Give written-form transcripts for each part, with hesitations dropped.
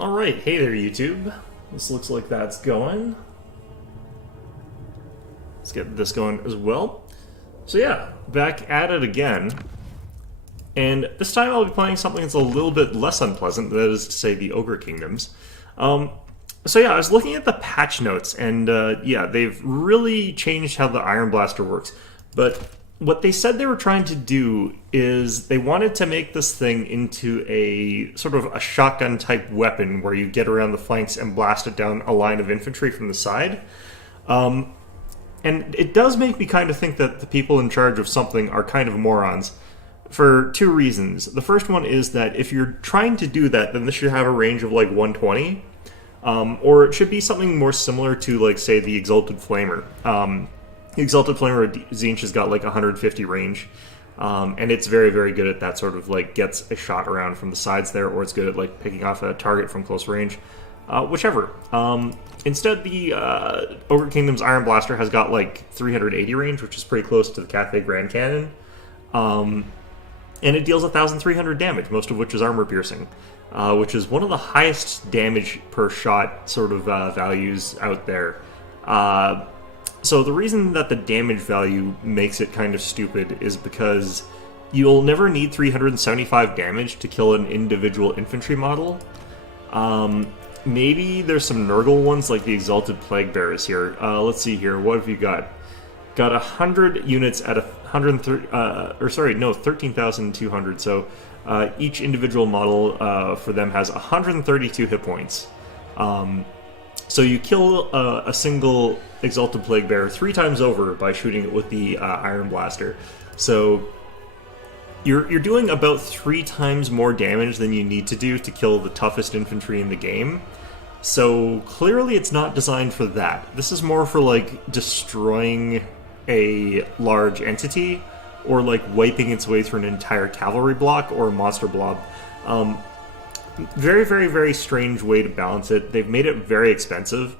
Alright, hey there YouTube. This looks like that's going. Let's get this going as well. So yeah, back at it again. And this time I'll be playing something that's a little bit less unpleasant, that is to say the Ogre Kingdoms. So yeah, I was looking at the patch notes, and yeah, they've really changed how the Iron Blaster works. But what they said they were trying to do is they wanted to make this thing into a sort of a shotgun type weapon where you get around the flanks and blast it down a line of infantry from the side. And it does make me kind of think that the people in charge of something are kind of morons for two reasons. The first one is that if you're trying to do that, then this should have a range of like 120. Or it should be something more similar to, like, say, the Exalted Flamer. The Exalted Flamer Tzeentch has got like 150 range, and it's very, very good at that sort of, like, gets a shot around from the sides there, or it's good at, like, picking off a target from close range. Whichever. Instead, the Ogre Kingdom's Iron Blaster has got like 380 range, which is pretty close to the Cathay Grand Cannon. And it deals 1,300 damage, most of which is armor piercing, which is one of the highest damage per shot sort of values out there. So the reason that the damage value makes it kind of stupid is because you'll never need 375 damage to kill an individual infantry model. Maybe there's some Nurgle ones like the Exalted Plague Bearers here. Let's see here, what have you got? Got 100 units at 13,200, so each individual model for them has 132 hit points. So you kill a single Exalted Plague Bearer 3 times over by shooting it with the Iron Blaster. So you're doing about 3 times more damage than you need to do to kill the toughest infantry in the game. So clearly it's not designed for that. This is more for, like, destroying a large entity, or like wiping its way through an entire cavalry block or a monster blob. Very, very, very strange way to balance it. They've made it very expensive.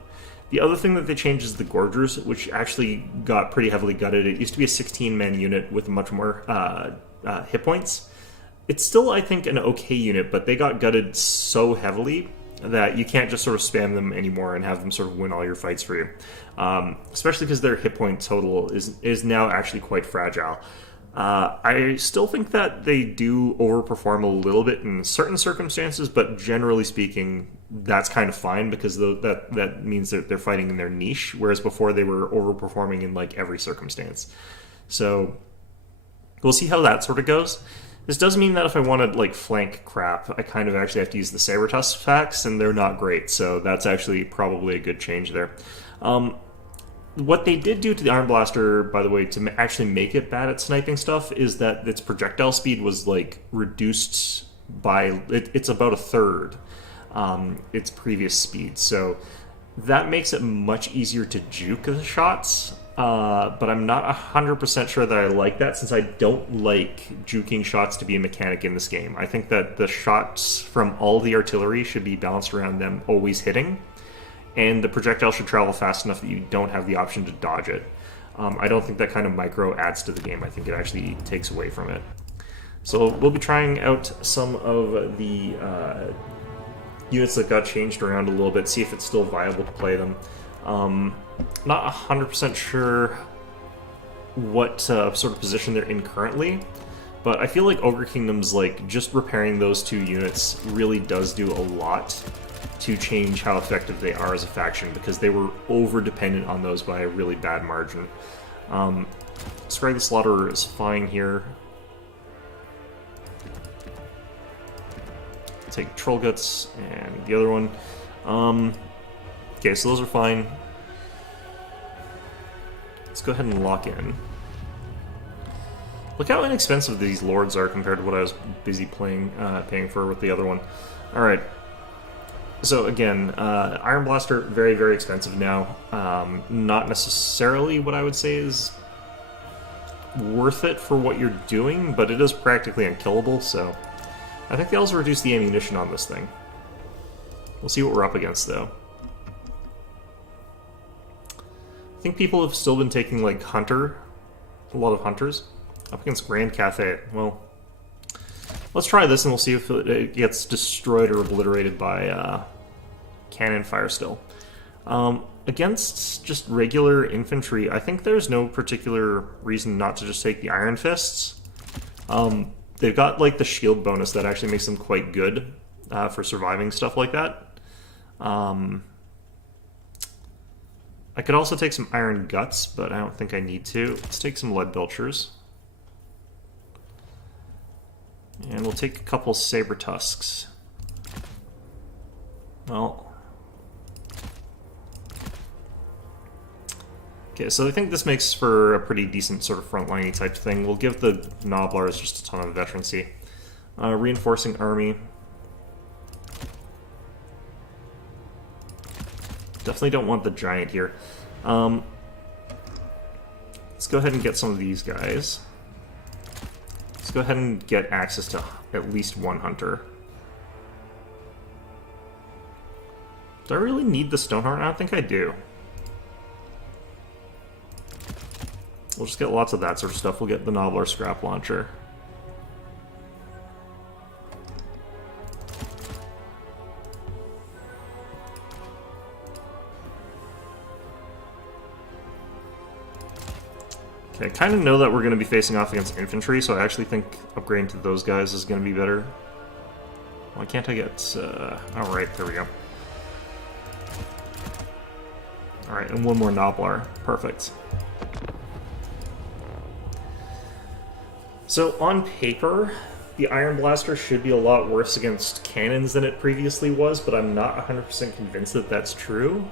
The other thing that they changed is the Gorgers, which actually got pretty heavily gutted. It used to be a 16-man unit with much more hit points. It's still, I think, an okay unit, but they got gutted so heavily that you can't just sort of spam them anymore and have them sort of win all your fights for you. Especially because their hit point total is now actually quite fragile. I still think that they do overperform a little bit in certain circumstances, but generally speaking, that's kind of fine because that means that they're fighting in their niche, whereas before they were overperforming in like every circumstance. So we'll see how that sort of goes. This does mean that if I want to like flank crap, I kind of actually have to use the Sabertusk facts, and they're not great, so that's actually probably a good change there. What they did do to the Iron Blaster, by the way, to actually make it bad at sniping stuff, is that its projectile speed was like reduced by it's about a third its previous speed. So that makes it much easier to juke the shots. But I'm not 100% sure that I like that, since I don't like juking shots to be a mechanic in this game. I think that the shots from all the artillery should be balanced around them always hitting, and the projectile should travel fast enough that you don't have the option to dodge it. I don't think that kind of micro adds to the game. I think it actually takes away from it. So we'll be trying out some of the units that got changed around a little bit, see if it's still viable to play them. Not 100% sure what sort of position they're in currently, but I feel like Ogre Kingdoms, like, just repairing those 2 units really does do a lot to change how effective they are as a faction, because they were over-dependent on those by a really bad margin. Scrag the Slaughterer is fine here. Take Troll Guts and the other one. Okay, so those are fine. Let's go ahead and lock in. Look how inexpensive these lords are compared to what I was busy paying for with the other one. Alright. So again, Iron Blaster, very, very expensive now. Not necessarily what I would say is worth it for what you're doing, but it is practically unkillable, so I think they also reduced the ammunition on this thing. We'll see what we're up against, though. I think people have still been taking, like, Hunter. A lot of Hunters. Up against Grand Cathay. Well, Let's try this and we'll see if it gets destroyed or obliterated by cannon fire still. Against just regular infantry, I think there's no particular reason not to just take the Iron Fists. They've got like the shield bonus that actually makes them quite good for surviving stuff like that. I could also take some Iron Guts, but I don't think I need to. Let's take some Lead Belchers. And we'll take a couple Saber Tusks. Well... Okay, so I think this makes for a pretty decent sort of frontline-y type thing. We'll give the Noblars just a ton of veterancy. Reinforcing Army. Definitely don't want the Giant here. Let's go ahead and get some of these guys. Let's go ahead and get access to at least one Hunter. Do I really need the Stoneheart? I don't think I do. We'll just get lots of that sort of stuff. We'll get the Novelar Scrap Launcher. Okay, I kind of know that we're going to be facing off against infantry, so I actually think upgrading to those guys is going to be better. Why can't I get... Alright, there we go. Alright, and one more Noblar. Perfect. So, on paper, the Iron Blaster should be a lot worse against cannons than it previously was, but I'm not 100% convinced that that's true.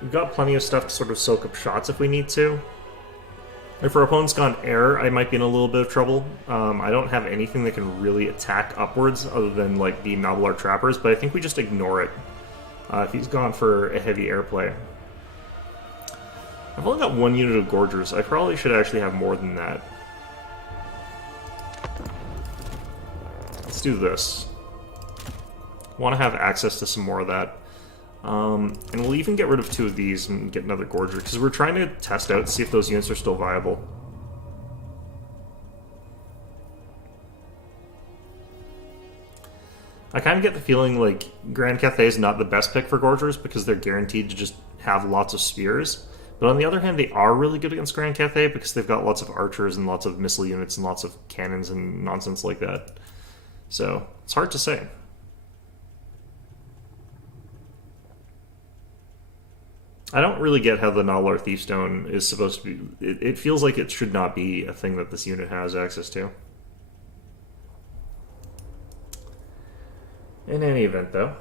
We've got plenty of stuff to sort of soak up shots if we need to. If our opponent's gone air, I might be in a little bit of trouble. I don't have anything that can really attack upwards other than like the Novelar Trappers, but I think we just ignore it if he's gone for a heavy airplay. I've only got one unit of Gorgers. I probably should actually have more than that. Let's do this. Want to have access to some more of that. And we'll even get rid of 2 of these and get another Gorger, because we're trying to test out, see if those units are still viable. I kind of get the feeling like Grand Cathay is not the best pick for Gorgers, because they're guaranteed to just have lots of spears. But on the other hand, they are really good against Grand Cathay because they've got lots of archers and lots of missile units and lots of cannons and nonsense like that. So, it's hard to say. I don't really get how the Novelar Thiefstone is supposed to be... It feels like it should not be a thing that this unit has access to. In any event, though.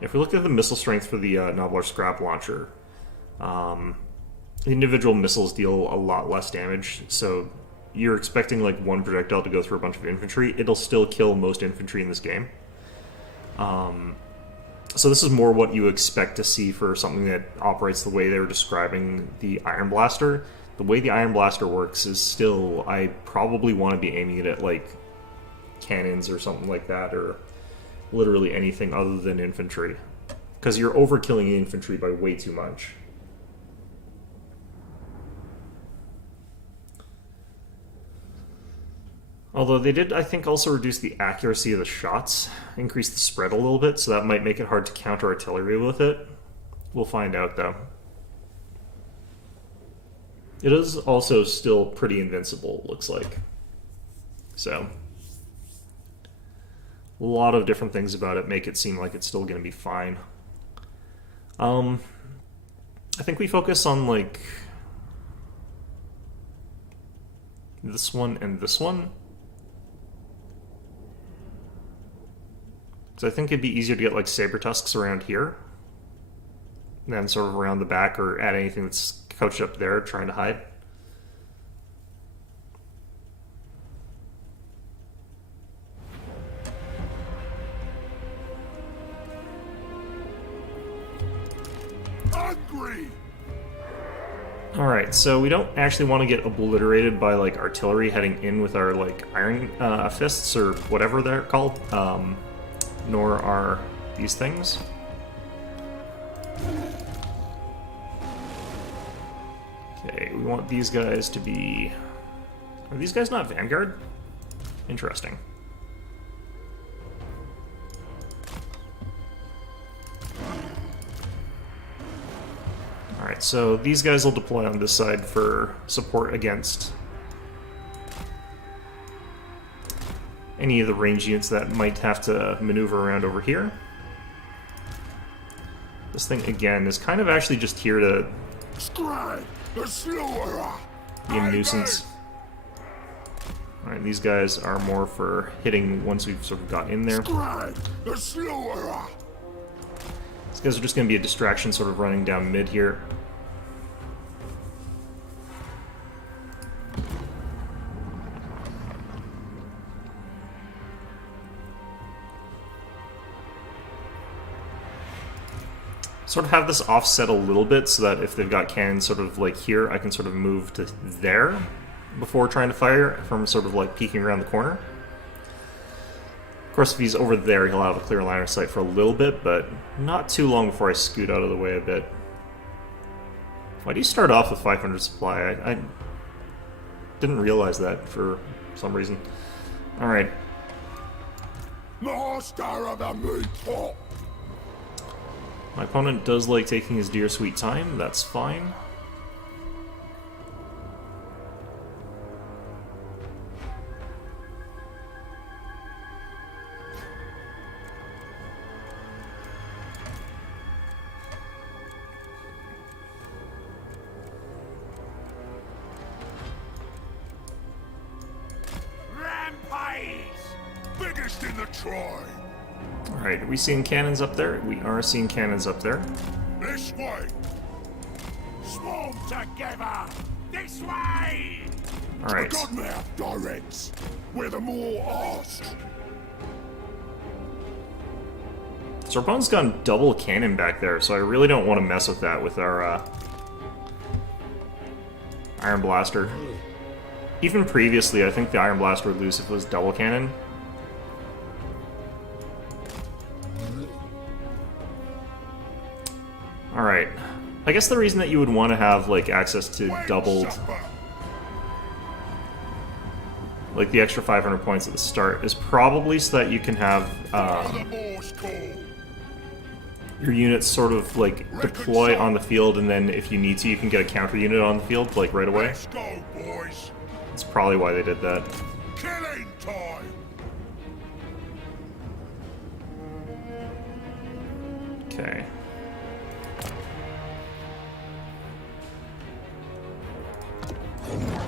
If we look at the missile strength for the Novelar Scrap Launcher, the individual missiles deal a lot less damage, so you're expecting like one projectile to go through a bunch of infantry. It'll still kill most infantry in this game. So this is more what you expect to see for something that operates the way they were describing the Iron Blaster. The way the Iron Blaster works is still, I probably want to be aiming it at like cannons or something like that, or literally anything other than infantry. Because you're overkilling infantry by way too much. Although they did, I think, also reduce the accuracy of the shots, increase the spread a little bit, so that might make it hard to counter artillery with it. We'll find out, though. It is also still pretty invincible, it looks like. So, a lot of different things about it make it seem like it's still going to be fine. I think we focus on, like, this one and this one. So I think it'd be easier to get like Saber Tusks around here, and then sort of around the back, or add anything that's couched up there trying to hide. Hungry. Alright, so we don't actually want to get obliterated by like artillery heading in with our like iron fists or whatever they're called. Nor are these things. Okay, we want these guys to be... Are these guys not Vanguard? Interesting. Alright, so these guys will deploy on this side for support against any of the ranged units that might have to maneuver around over here. This thing, again, is kind of actually just here to be a nuisance. Alright, these guys are more for hitting once we've sort of got in there. These guys are just going to be a distraction sort of running down mid here. Sort of have this offset a little bit so that if they've got cannons sort of like here, I can sort of move to there before trying to fire from sort of like peeking around the corner. Of course, if he's over there, he'll have a clear line of sight for a little bit, but not too long before I scoot out of the way a bit. Why do you start off with 500 supply? I didn't realize that for some reason. Alright. Master of the meat. My opponent does like taking his dear sweet time, that's fine. Rampage! Biggest in the Troy! Alright, are we seeing cannons up there? We are seeing cannons up there. This way! Swarm together! This way! Alright. Godmouth directs, where the more ask. So our opponent's got double cannon back there, so I really don't want to mess with that with our Iron Blaster. Even previously, I think the Iron Blaster would lose if it was double cannon. Alright. I guess the reason that you would want to have, like, access to doubled... like, the extra 500 points at the start is probably so that you can have, your units sort of, like, deploy on the field, and then if you need to, you can get a counter unit on the field, like, right away. Let's go, boys! That's probably why they did that. Killing time! Okay.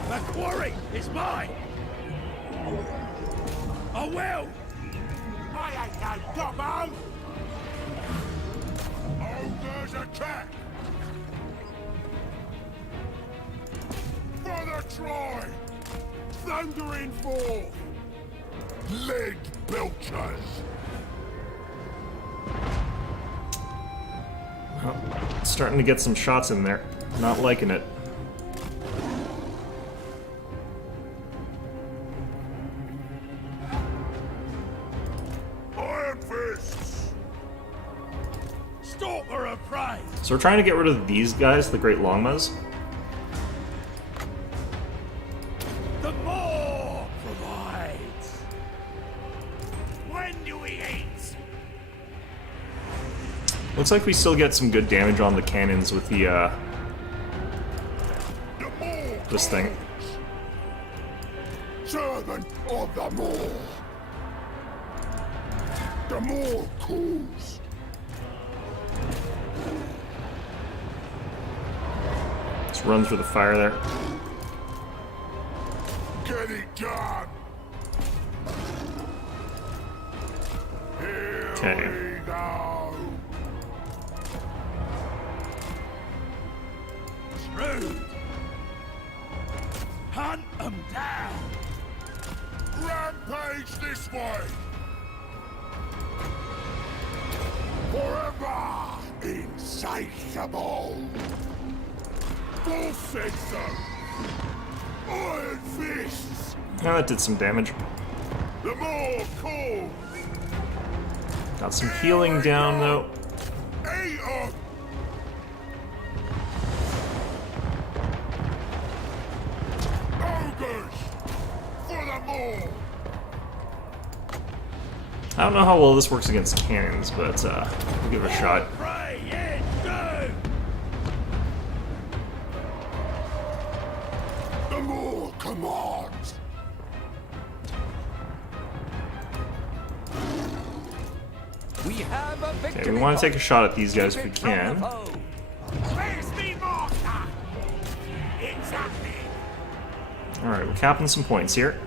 The quarry is mine! I will! I ain't no gobbo! Ogre's attack! For the Troy! Thundering forth! Lead belchers! Oh, starting to get some shots in there. Not liking it. So we're trying to get rid of these guys, the Great Longmas. The more provides. When do we eat? Looks like we still get some good damage on the cannons with the this thing. Servant of the more. The more calls. Let's run through the fire there. Get it done. Here Okay. we go. Shrewd. Hunt 'em down. Rampage this way. Forever insatiable. Full sensor. Iron fists. Oh, that did some damage. The more calls. Got some healing down though. Eat 'em. more. I don't know how well this works against cannons, but we'll give it a shot. Pray it do. The more commands. We have a victory. Okay, we want to take a shot at these guys if we can. Where's me master? It's happening. Alright, we're capping some points here.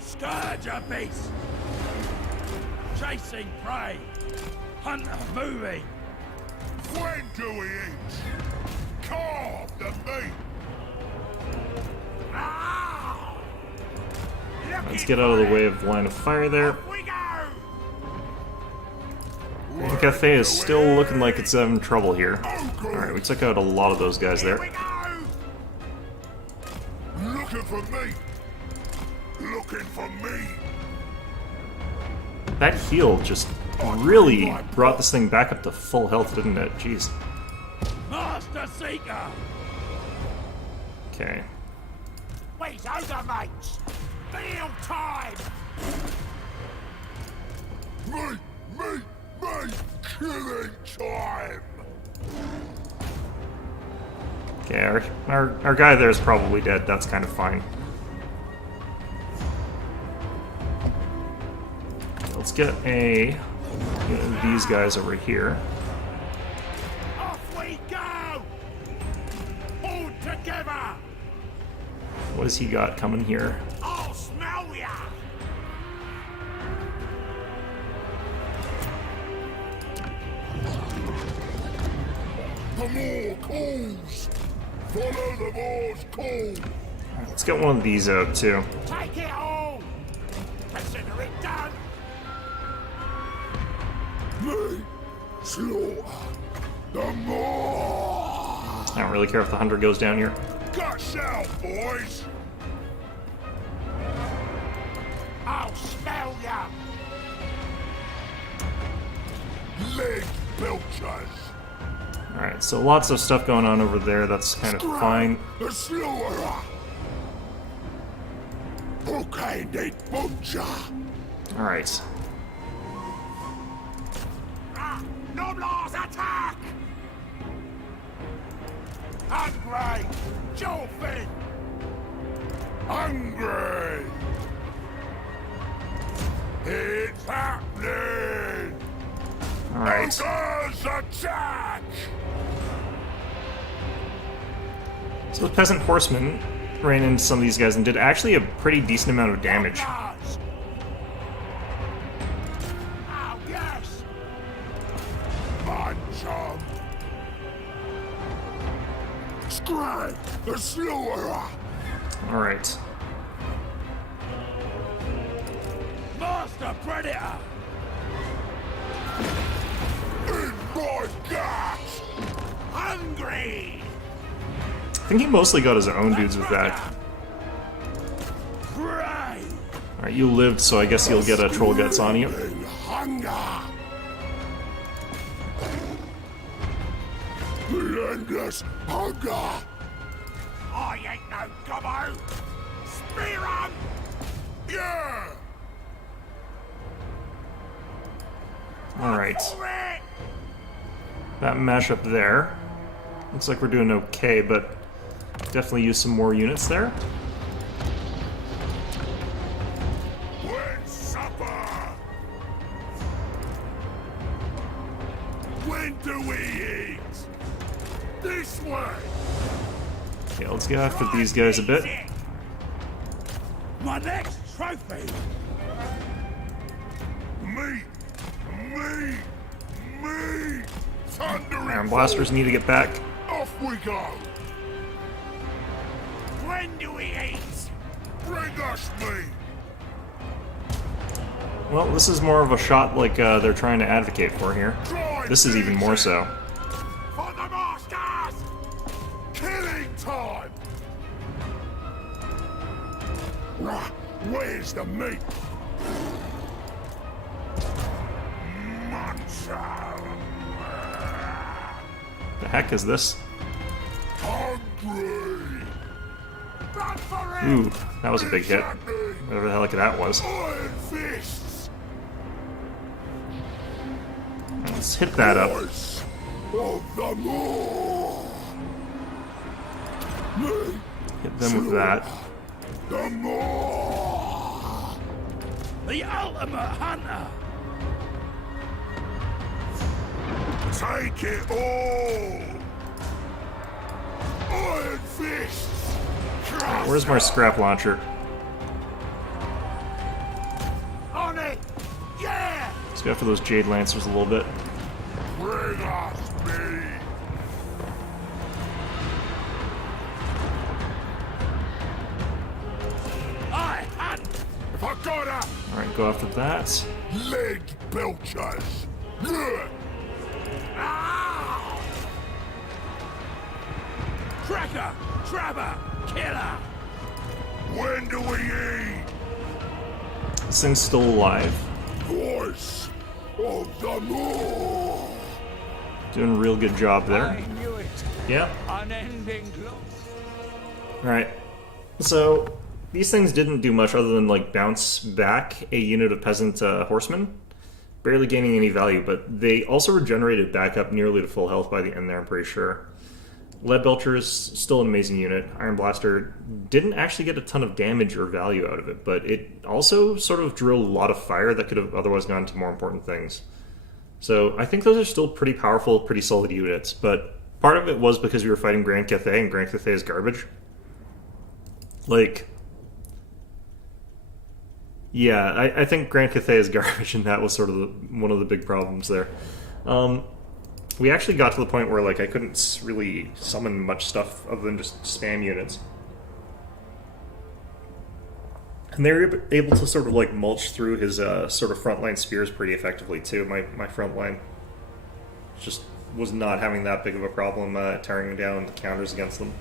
Scourge a beast. Chasing prey. Hunter moving. When do we eat? Carve the meat. Ah! Let's get out of the way of the line of fire there. We go. The cafe is still looking like it's having trouble here. Alright, we took out a lot of those guys there. We go. Looking for me. Looking for me. That heal just really brought this thing back up to full health, didn't it? Jeez. Master Seeker. Okay. Wait, over, mates. Meal time. Me. Killing time. Okay, our guy there is probably dead. That's kind of fine. Let's get these guys over here. Off we go. All together. What has he got coming here? I'll smell ya. The more calls. Follow the more's call. Let's get one of these out too. Take it all. Consider it done. Me. Slaughter. The more. I don't really care if the 100 goes down here. Guts out, boys. I'll smell ya. Leg belchers. Alright, so lots of stuff going on over there. That's kind of fine. The slaughterer. Okay, need butcher. Alright. Noblars attack. Hungry. Jolfin. Hungry. It's happening. Alright. Ogres attack. So the peasant horsemen ran into some of these guys and did actually a pretty decent amount of damage. Ogres. Oh, yes. Bunch of. Scribe, the slaughterer. Alright. Master Predator. In my guts. Hungry. I think he mostly got his own dudes with that. Prey. Alright, you lived, so I guess you'll get a troll guts on you. In hunger. Relentless hunger. I ain't no gobbo. Spear 'em. Yeah. Alright. For it. That mashup there. Looks like we're doing okay, but definitely use some more units there. When's supper? When do we eat? This way. Okay, let's get after these guys a bit. My next trophy. Me. Thundering. Iron blasters need to get back. Off we go. When do we eat? Bring us meat. Well, this is more of a shot like they're trying to advocate for here. This is even more so. For the masters. Killing time. Where's the meat? The heck is this? Hungry. Run for Ooh, that was a big hit. Whatever the heck that was. Iron fists. Let's hit that up. Voice of the Moor. Hit them with that. The Moor. The ultimate hunter. Take it all. Iron fists. Where's my scrap launcher? On it. Yeah. Let's go after those Jade Lancers a little bit. Bring us me. I hunt. If I got her. Alright, go after that. Leg belchers. Ah! Tracker, trapper, killer. When do we eat? This thing's still alive. Voice of the Moor. Doing a real good job there. I knew it. Yeah. Unending glory. Alright. So, these things didn't do much other than, like, bounce back a unit of peasant horsemen. Barely gaining any value, but they also regenerated back up nearly to full health by the end there, I'm pretty sure. Lead Belcher's still an amazing unit. Iron Blaster didn't actually get a ton of damage or value out of it, but it also sort of drew a lot of fire that could have otherwise gone to more important things. So I think those are still pretty powerful, pretty solid units, but part of it was because we were fighting Grand Cathay, and Grand Cathay is garbage. Like, yeah, I think Grand Cathay is garbage, and that was sort of one of the big problems there. We actually got to the point where, like, I couldn't really summon much stuff other than just spam units. And they were able to sort of, like, mulch through his sort of frontline spears pretty effectively, too. My front line just was not having that big of a problem tearing down the counters against them.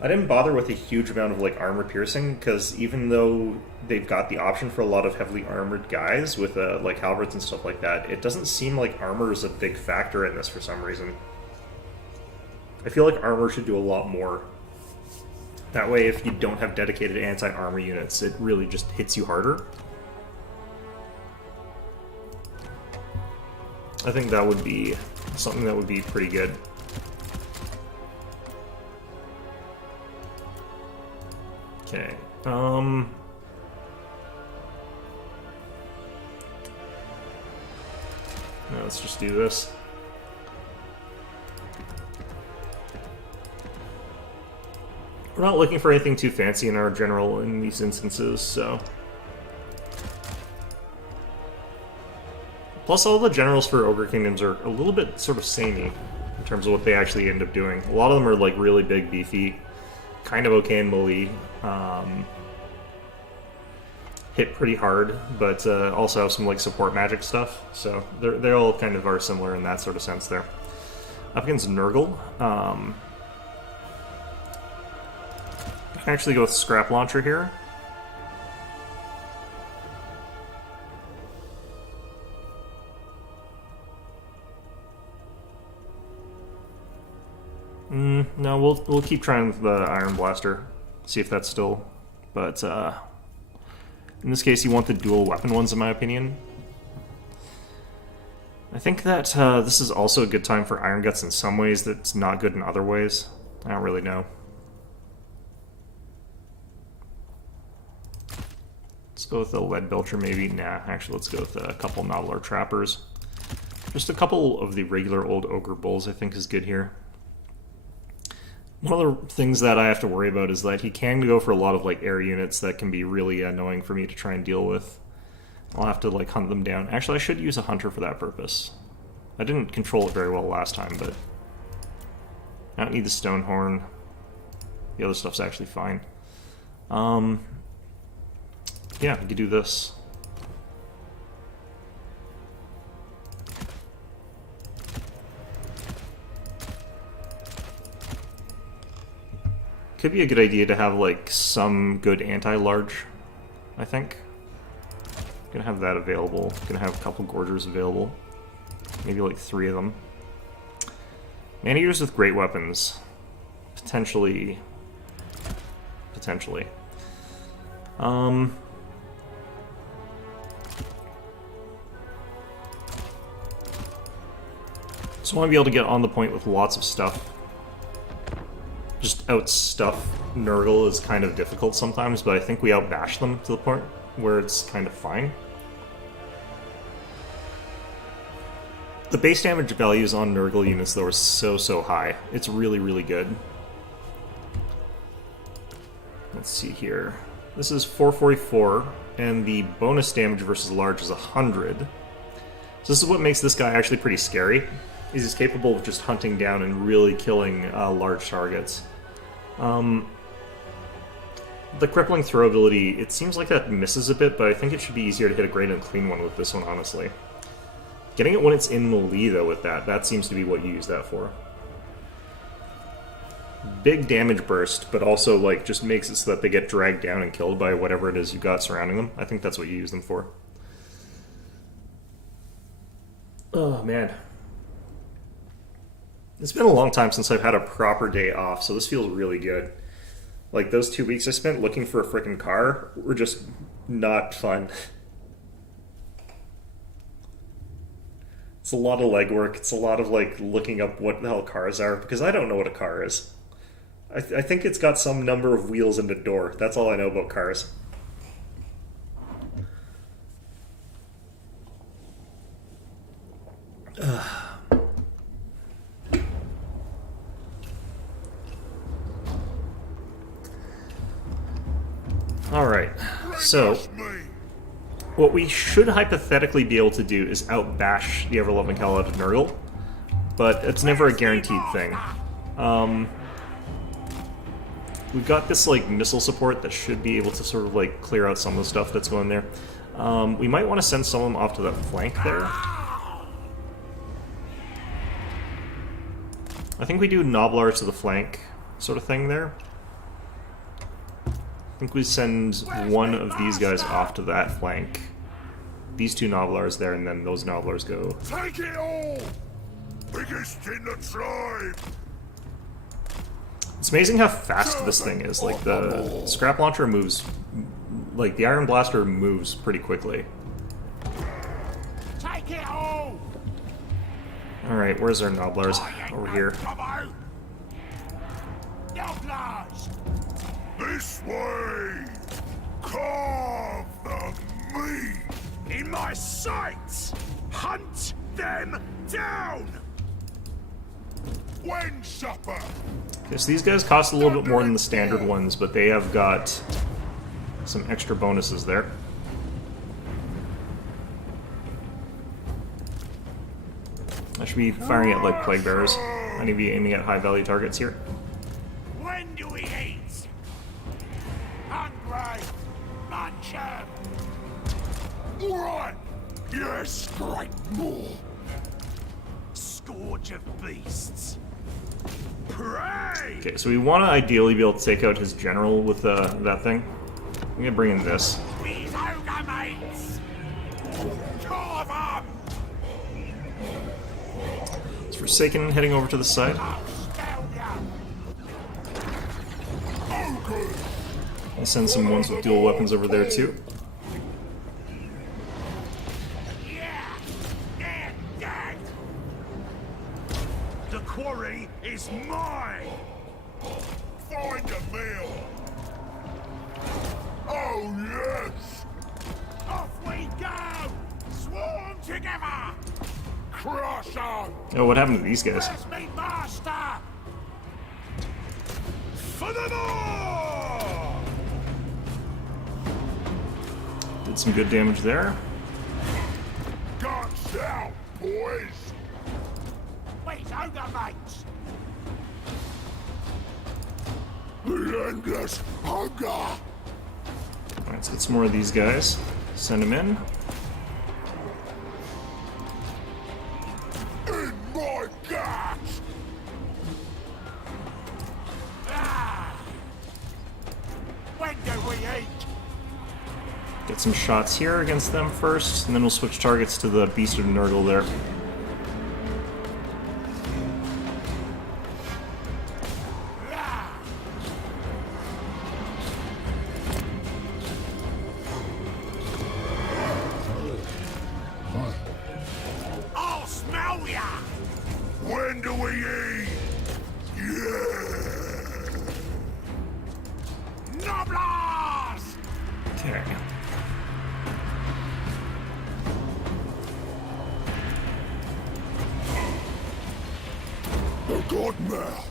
I didn't bother with a huge amount of, like, armor piercing, because even though they've got the option for a lot of heavily armored guys with, like, halberds and stuff like that, it doesn't seem like armor is a big factor in this for some reason. I feel like armor should do a lot more. That way, if you don't have dedicated anti-armor units, it really just hits you harder. I think that would be something that would be pretty good. Okay, now let's just do this. We're not looking for anything too fancy in our general in these instances, so... Plus, all the generals for Ogre Kingdoms are a little bit sort of samey in terms of what they actually end up doing. A lot of them are, like, really big, beefy, kind of okay in melee, hit pretty hard, but also have some, like, support magic stuff, so they all kind of are similar in that sort of sense there. Up against Nurgle, I can actually go with Scrap Launcher here. No, we'll keep trying with the Iron Blaster, see if that's still. But in this case, you want the dual weapon ones, in my opinion. I think that this is also a good time for Iron Guts in some ways. That's not good in other ways. I don't really know. Let's go with the Lead Belcher, maybe. Nah, actually, let's go with a couple Nodular Trappers. Just a couple of the regular old Ogre Bulls, I think, is good here. One of the things that I have to worry about is that he can go for a lot of, like, air units that can be really annoying for me to try and deal with. I'll have to, like, hunt them down. Actually, I should use a hunter for that purpose. I didn't control it very well last time, but I don't need the Stonehorn. The other stuff's actually fine. Yeah, we could do this. Could be a good idea to have, like, some good anti-large, I think. Gonna have that available. Gonna have a couple Gorgers available. Maybe, like, 3 of them. Man-eaters with great weapons. Potentially. Potentially. So I want to be able to get on the point with lots of stuff. Just outstuff Nurgle is kind of difficult sometimes, but I think we outbash them to the point where it's kind of fine. The base damage values on Nurgle units, though, are so high. It's really, really good. Let's see here. This is 444, and the bonus damage versus large is 100. So this is what makes this guy actually pretty scary. He's capable of just hunting down and really killing large targets. The crippling throw ability, it seems like that misses a bit, but I think it should be easier to hit a great and clean one with this one, honestly. Getting it when it's in melee, though, with that seems to be what you use that for. Big damage burst, but also, like, just makes it so that they get dragged down and killed by whatever it is you got surrounding them. I think that's what you use them for. Oh, man. It's been a long time since I've had a proper day off, so this feels really good. Like, those 2 weeks I spent looking for a frickin' car were just not fun. It's a lot of legwork. It's a lot of, like, looking up what the hell cars are, because I don't know what a car is. I think it's got some number of wheels and a door. That's all I know about cars. Alright, so what we should hypothetically be able to do is outbash the ever-loving hell out of Nurgle, but it's never a guaranteed thing. We've got this, like, missile support that should be able to sort of, like, clear out some of the stuff that's going there. We might want to send some of them off to that flank there. I think we do Noblars to the flank sort of thing there. I think we send one of these guys off to that flank. These two Noblars there, and then those Noblars go. Take it all! Biggest in the tribe! It's amazing how fast this thing is. Like, the scrap launcher moves, like, the Iron Blaster moves pretty quickly. Take it all! Alright, where's our Noblars? Over here. Noblars! This way! Carve the meat! In my sights! Hunt them down! When supper! Okay, so these guys cost a little bit more than the standard ones, but they have got some extra bonuses there. I should be firing at, like, Plague Bearers. I need to be aiming at high-value targets here. When do we eat? Hungry! Muncher! Alright! Yes, great more! Scourge of beasts! Pray! Okay, so we want to ideally be able to take out his general with that thing. I'm going to bring in this. These ogre mates! Carve 'em! It's Forsaken heading over to the side. I'll send some ones with dual weapons over there too. The quarry is mine! Find a meal! Oh yes! Off we go! Swarm together! Crush on! Oh, what happened to these guys? Where's me master? For the more! Did some good damage there. Guns out, boys! Wait, ogre mates! Relentless hunger! Alright, let's get some more of these guys. Send them in. In my guts! When do we eat? Get some shots here against them first, and then we'll switch targets to the Beast of Nurgle there. Godmouth!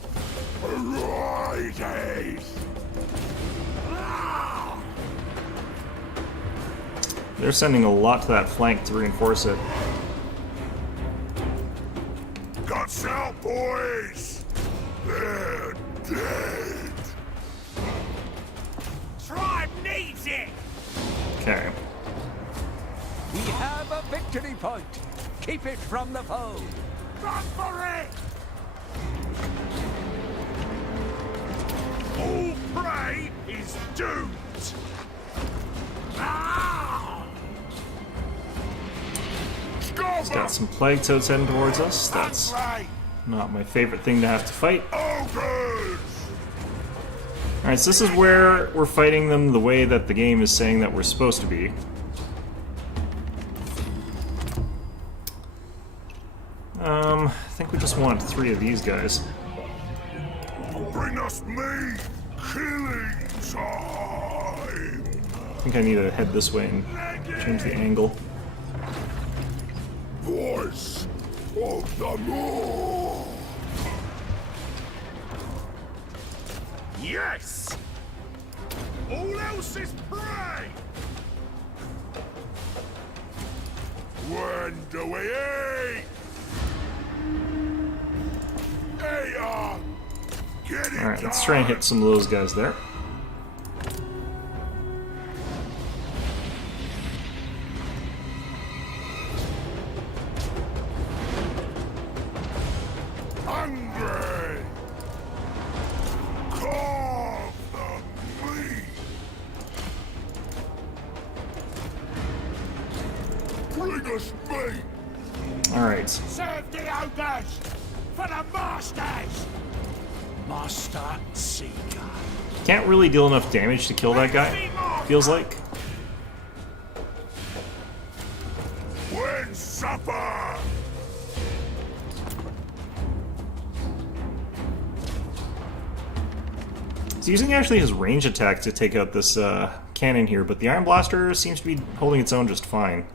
Righties! They're sending a lot to that flank to reinforce it. Guts out, boys! They're dead! Tribe needs it! Okay. We have a victory point. Keep it from the foe. Run for it! All prey is doomed! Ah! He's got some plague toads heading towards us. That's not my favorite thing to have to fight. Ogres! Alright, so this is where we're fighting them the way that the game is saying that we're supposed to be. I think we just want 3 of these guys. Bring us meat! Killing time! I think I need to head this way and change the angle. Voice of the Moor! Yes! All else is prey! When do we eat? Hey, get it Alright, let's try and hit some of those guys there. Hungry! Carve the meat! Bring us meat! Alright. Serve the ogres! For the masters! Master Seeker. Can't really deal enough damage to kill that guy, feels like. When supper! He's using actually his range attack to take out this cannon here, but the Iron Blaster seems to be holding its own just fine.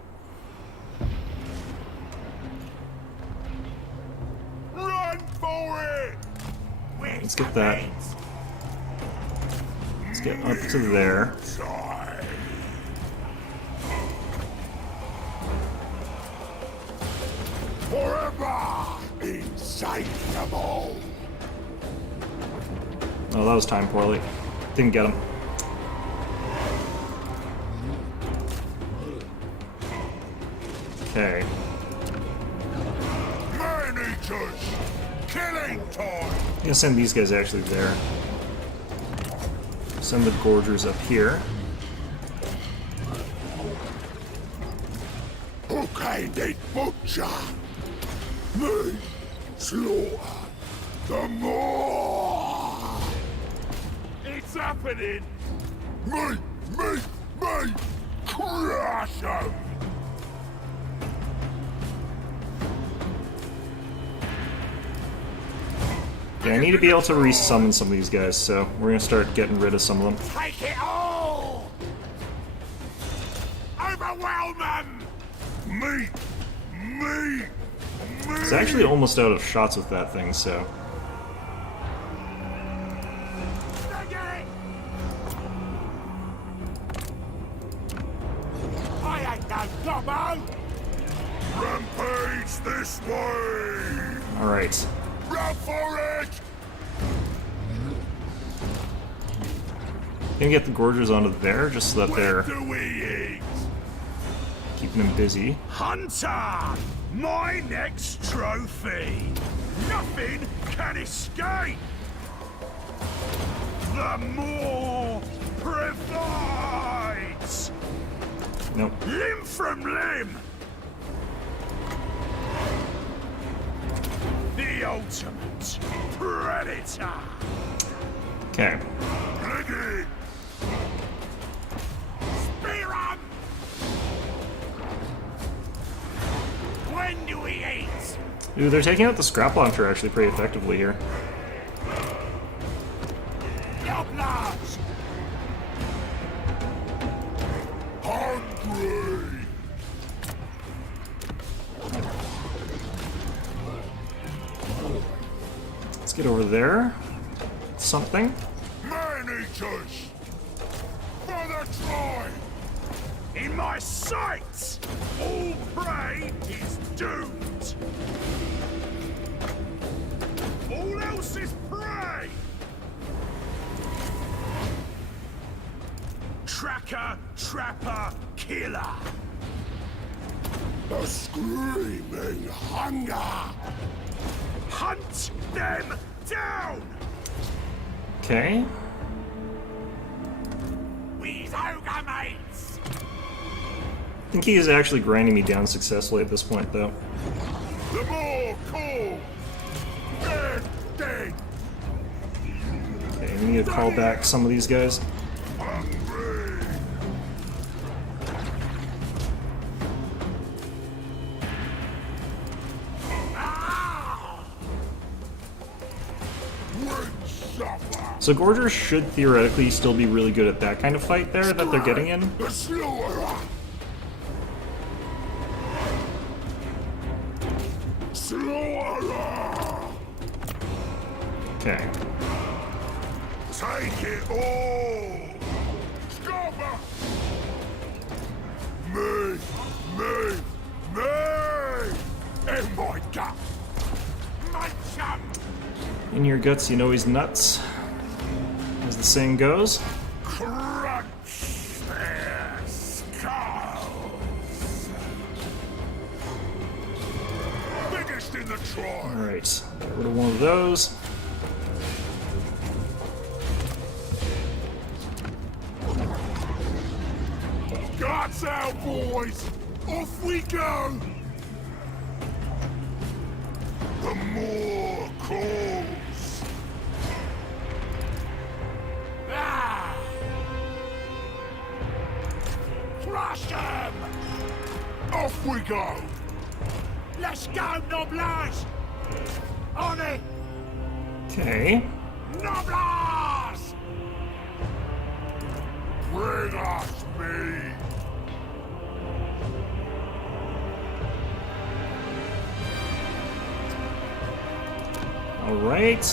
Run for it! Let's get that. Let's get up to there. Forever insatiable! Oh, that was timed poorly. Didn't get him. Okay. Man-eaters! Killing time! I'm gonna send these guys actually there. Send the Gorgers up here. Hook-handed butcher! Me! Slaughter! The more! It's happening! Me! Crush 'em! Yeah, I need to be able to resummon some of these guys, so we're gonna start getting rid of some of them. Take it all! Overwhelm them! Me! It's actually almost out of shots with that thing, so... I ain't no gobbo! Rampage this way! Alright. Run for it! Gonna get the Gorgers onto there, just so that they're Do we eat? keeping them busy. Hunter! My next trophy! Nothing can escape! The more provides! Nope. Limb from limb! The ultimate predator! Okay. Ready! Spear 'em! When do we eat? Ooh, they're taking out the scrap launcher actually pretty effectively here. Yoblars! Hungry! Let's get over there. Something. Man-eaters! For the tribe! In my sights, all prey is doomed! All else is prey! Tracker, trapper, killer! The screaming hunger! Hunt them down! Okay. We's ogre mates! I think he is actually grinding me down successfully at this point, though. The more cool! Dead, dead! Okay, we need to call back some of these guys. Hungry! Ah! Would suffer! So Gorgers should theoretically still be really good at that kind of fight there that they're getting in. The slaughterer! Slaughterer! Okay. Take it all! Scoffer! Me! In my gut! My chum! In your guts, you know he's nuts. As the saying goes. Crunch their skulls! Biggest in the tribe! Alright, get rid of one of those. Guts out, boys! Off we go! The more calls! Ah! Crush them! Off we go! Let's go, Noblars! On it! Okay. Noblars! Bring us meat! Alright.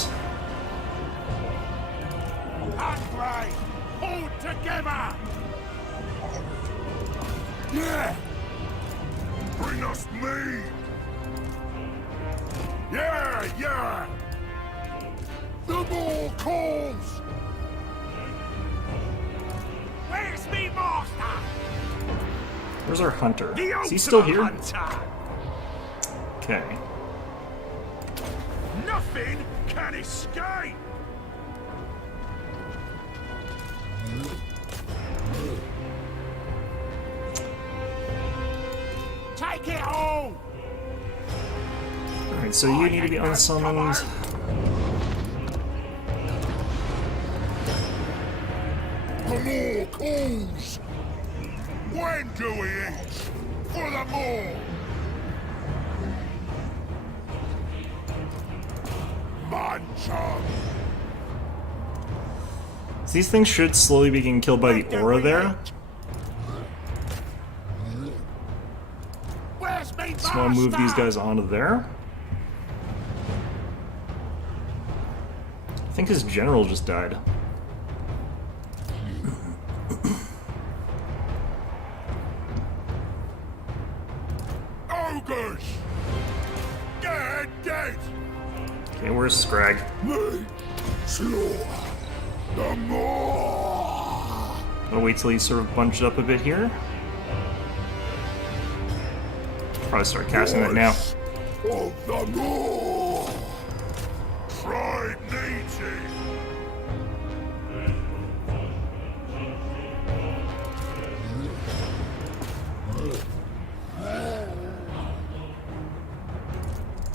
Hungry! Hold together! Yeah! Bring us meat! Yeah! The more calls! Where's me master? Where's our hunter? The Is he still ultimate here? Hunter. Okay. Nothing can escape! Take it all! Alright, so you need to be unsummoned. The more calls! When do we eat? For the more! Munchum! So these things should slowly be getting killed by the aura there. Where's me So I'll move these guys onto there. I think his general just died. Ogres! Dead! Okay, where's Scrag? Me! Slaughter! The more! I'll wait till he's sort of bunched up a bit here. Probably start casting that now. Of the more! Tried eating!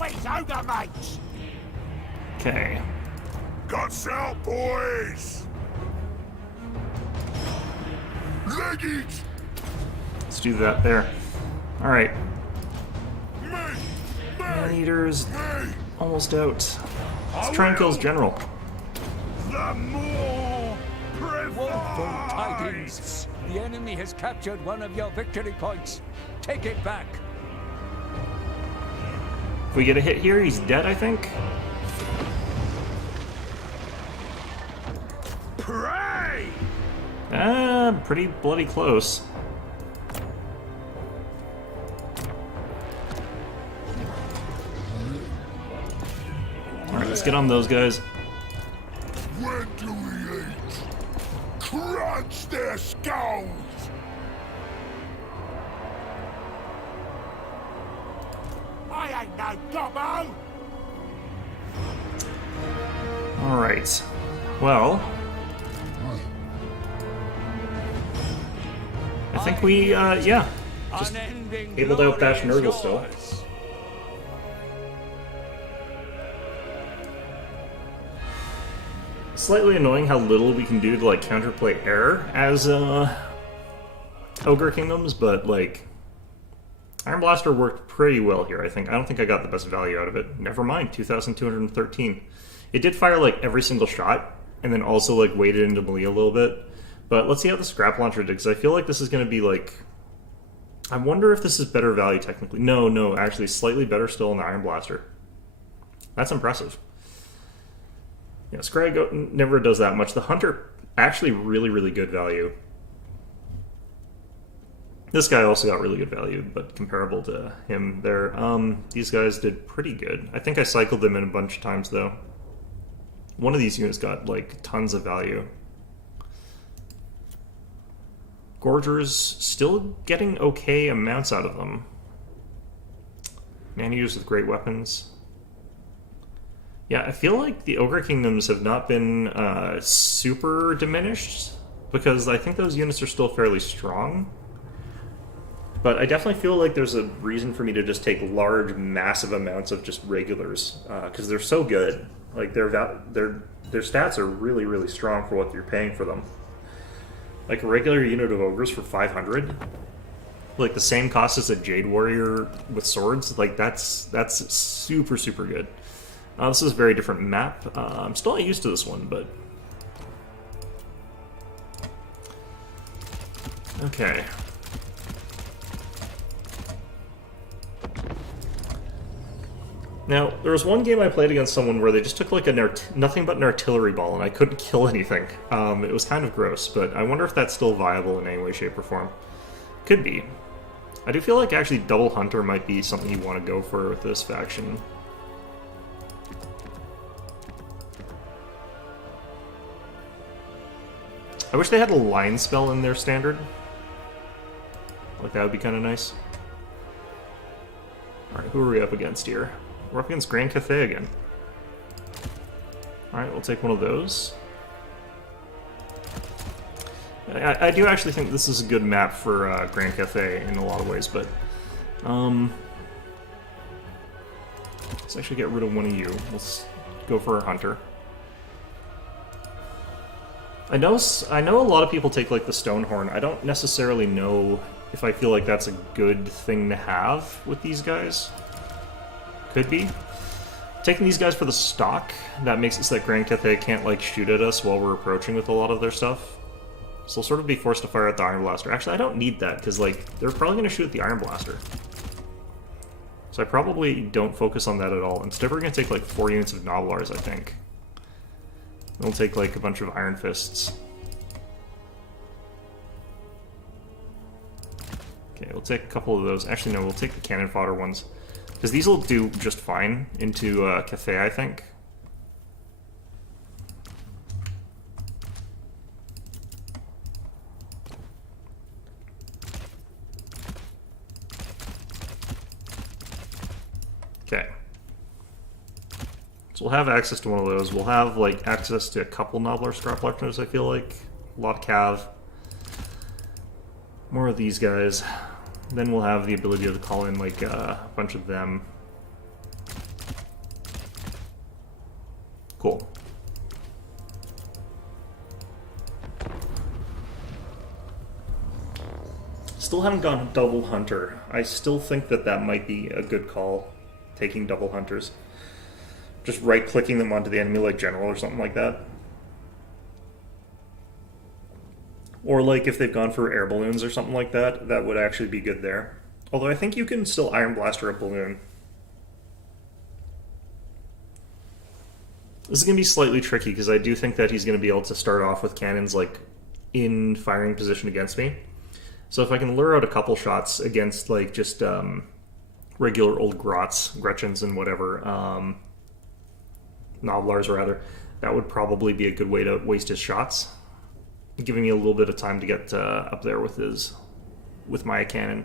Wait, ogre mates! Okay. Guts out, boys! Leg it! Let's do that there. Alright. Me! Man-eaters Me! almost out. Let's try and kill his general. The more Woeful provides! tidings! The enemy has captured one of your victory points. Take it back. If we get a hit here, he's dead, I think. Prey! Pretty bloody close. Alright, let's get on those guys. When do we eat? Crunch their skulls! I ain't no gobbo! Alright. Well, I think we, yeah. Just able to outbash Nurgle still. Slightly annoying how little we can do to, like, counterplay air as, Ogre Kingdoms, but, like, Iron Blaster worked pretty well here, I think. I don't think I got the best value out of it. Never mind, 2,213. It did fire, like, every single shot, and then also, like, weighted into melee a little bit. But let's see how the Scrap Launcher did, because I feel like this is going to be, like... I wonder if this is better value, technically. No, actually, slightly better still in the Iron Blaster. That's impressive. Yeah, Scrag never does that much. The Hunter, actually really, really good value. This guy also got really good value, but comparable to him there. These guys did pretty good. I think I cycled them in a bunch of times, though. One of these units got, like, tons of value. Gorgers still getting okay amounts out of them. Man-eaters with great weapons. Yeah, I feel like the Ogre Kingdoms have not been super diminished, because I think those units are still fairly strong. But I definitely feel like there's a reason for me to just take large, massive amounts of just regulars, because they're so good. Like, their stats are really, really strong for what you're paying for them. Like, a regular unit of Ogres for 500, like, the same cost as a Jade Warrior with swords, like, that's super, super good. This is a very different map. I'm still not used to this one, but... Okay. Now, there was one game I played against someone where they just took like nothing but an artillery ball and I couldn't kill anything. It was kind of gross, but I wonder if that's still viable in any way, shape, or form. Could be. I do feel like actually Double Hunter might be something you want to go for with this faction. I wish they had a line spell in their standard. Like, that would be kind of nice. Alright, who are we up against here? We're up against Grand Cathay again. Alright, we'll take one of those. I do actually think this is a good map for Grand Cathay in a lot of ways, but... let's actually get rid of one of you. Let's go for a Hunter. I know a lot of people take, like, the Stonehorn. I don't necessarily know if I feel like that's a good thing to have with these guys. Could be. Taking these guys for the stock, that makes it so that Grand Cathay can't, like, shoot at us while we're approaching with a lot of their stuff. So we'll sort of be forced to fire at the Iron Blaster. Actually, I don't need that, because, like, they're probably going to shoot at the Iron Blaster. So I probably don't focus on that at all. Instead, we're going to take, like, 4 units of Novelars, I think. We'll take, like, a bunch of Iron Fists. Okay, we'll take a couple of those. Actually, no, we'll take the Cannon Fodder ones. Because these will do just fine into Cathay, I think. Okay. So we'll have access to one of those. We'll have, like, access to a couple Nobbler Scrap Lectors, I feel like. A lot of Cav. More of these guys. Then we'll have the ability to call in, like, a bunch of them. Cool. Still haven't gone Double Hunter. I still think that that might be a good call, taking Double Hunters. Just right-clicking them onto the enemy like General or something like that. Or, like, if they've gone for air balloons or something like that, that would actually be good there. Although I think you can still Iron Blaster a balloon. This is going to be slightly tricky because I do think that he's going to be able to start off with cannons like in firing position against me. So if I can lure out a couple shots against like just regular old Gretchens and whatever, Noblars rather, that would probably be a good way to waste his shots, giving me a little bit of time to get up there with my cannon.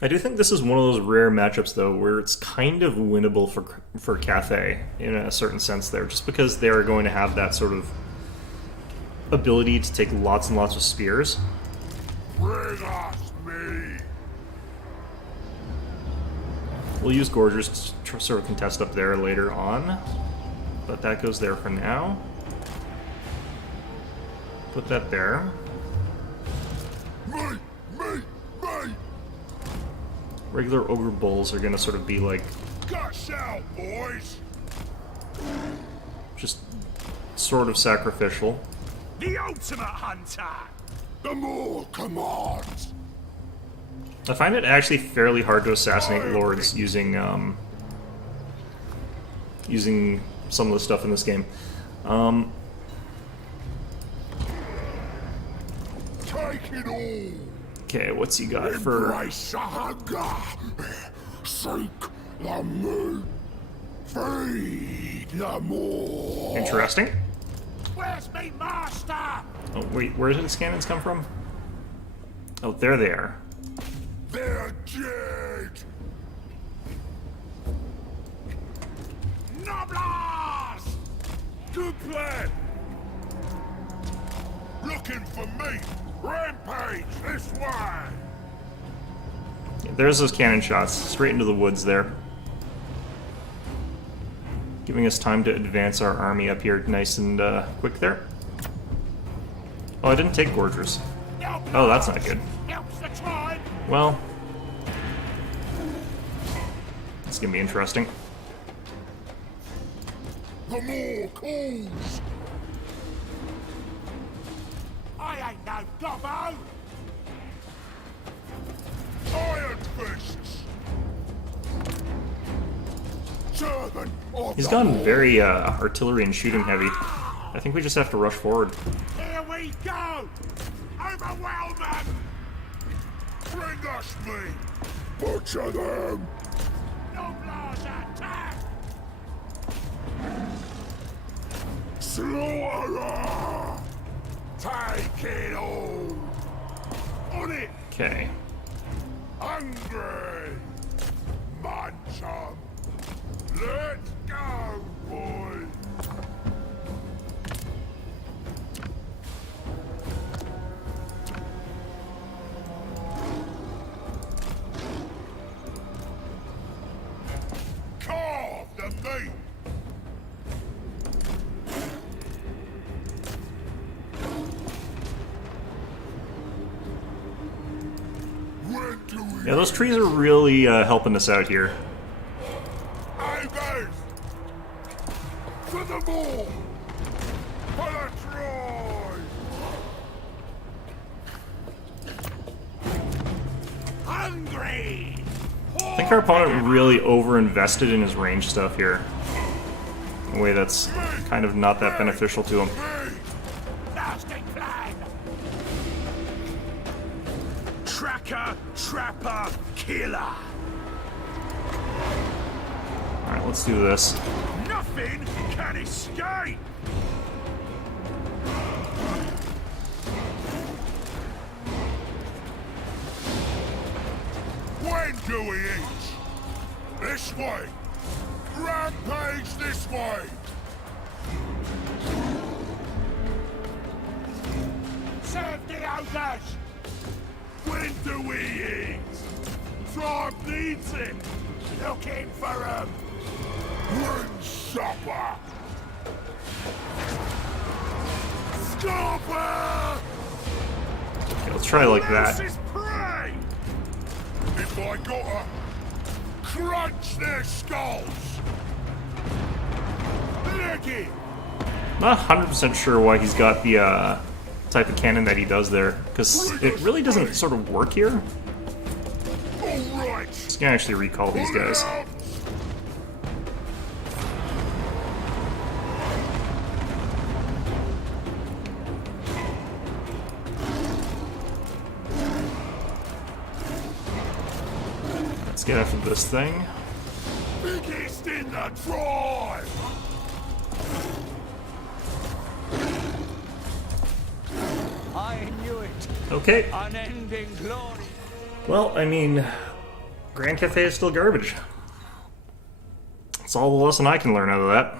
I do think this is one of those rare matchups, though, where it's kind of winnable for Cathay in a certain sense there, just because they're going to have that sort of ability to take lots and lots of spears. Bring us me. We'll use Gorgers to sort of contest up there later on, but that goes there for now. Put that there. Me. Regular Ogre Bulls are going to sort of be like... Gush out, boys. just sort of sacrificial. The ultimate hunter. The more commands. I find it actually fairly hard to assassinate lords using using some of the stuff in this game. Take it all. Okay, what's he got for... Embrace the hunger. Seek the moon. Feed the more. Interesting. Where's me master? Oh, wait, where did his cannons come from? Oh, there they are. They're dead. Noblars! Good plan. Looking for me. Rampage this way. There's those cannon shots, straight into the woods there. Giving us time to advance our army up here nice and quick there. Oh, I didn't take Gorgers. Oh, that's not good. Helps the tribe. Well, it's gonna be interesting. The more calls. I ain't no gobbo. Iron fists. Servant of He's the gone Lord. very artillery and shooting heavy. I think we just have to rush forward. Here we go. Overwhelm them. Bring us me. Butcher them. Noblars attack. Slaughter. Take it all. On it. Okay. Hungry. Munch 'em. Let's go, boys. Carve the meat. When do we Yeah, those trees are really helping us out here. Amen. For the more. For the Troy. Hungry. I think our opponent really over-invested in his range stuff here. In a way that's kind of not that beneficial to him. Nasty plan. Tracker, trapper, killer. Alright, let's do this. Nothing can escape. When do we eat? This way. Rampage this way. Serve the ogres. When do we eat? Tribe needs it. Looking for 'em. Bring supper. Scalper. Okay, let's try like that. This is prey. If I gotta crunch their skulls. Lick it. Not 100% sure why he's got the type of cannon that he does there, because it really doesn't sort of work here. Alright! Just gonna actually recall these guys. Let's get after this thing. Biggest in the tribe! I knew it. Okay. Unending glory. Well, I mean, Grand Cafe is still garbage. That's all the lesson I can learn out of that.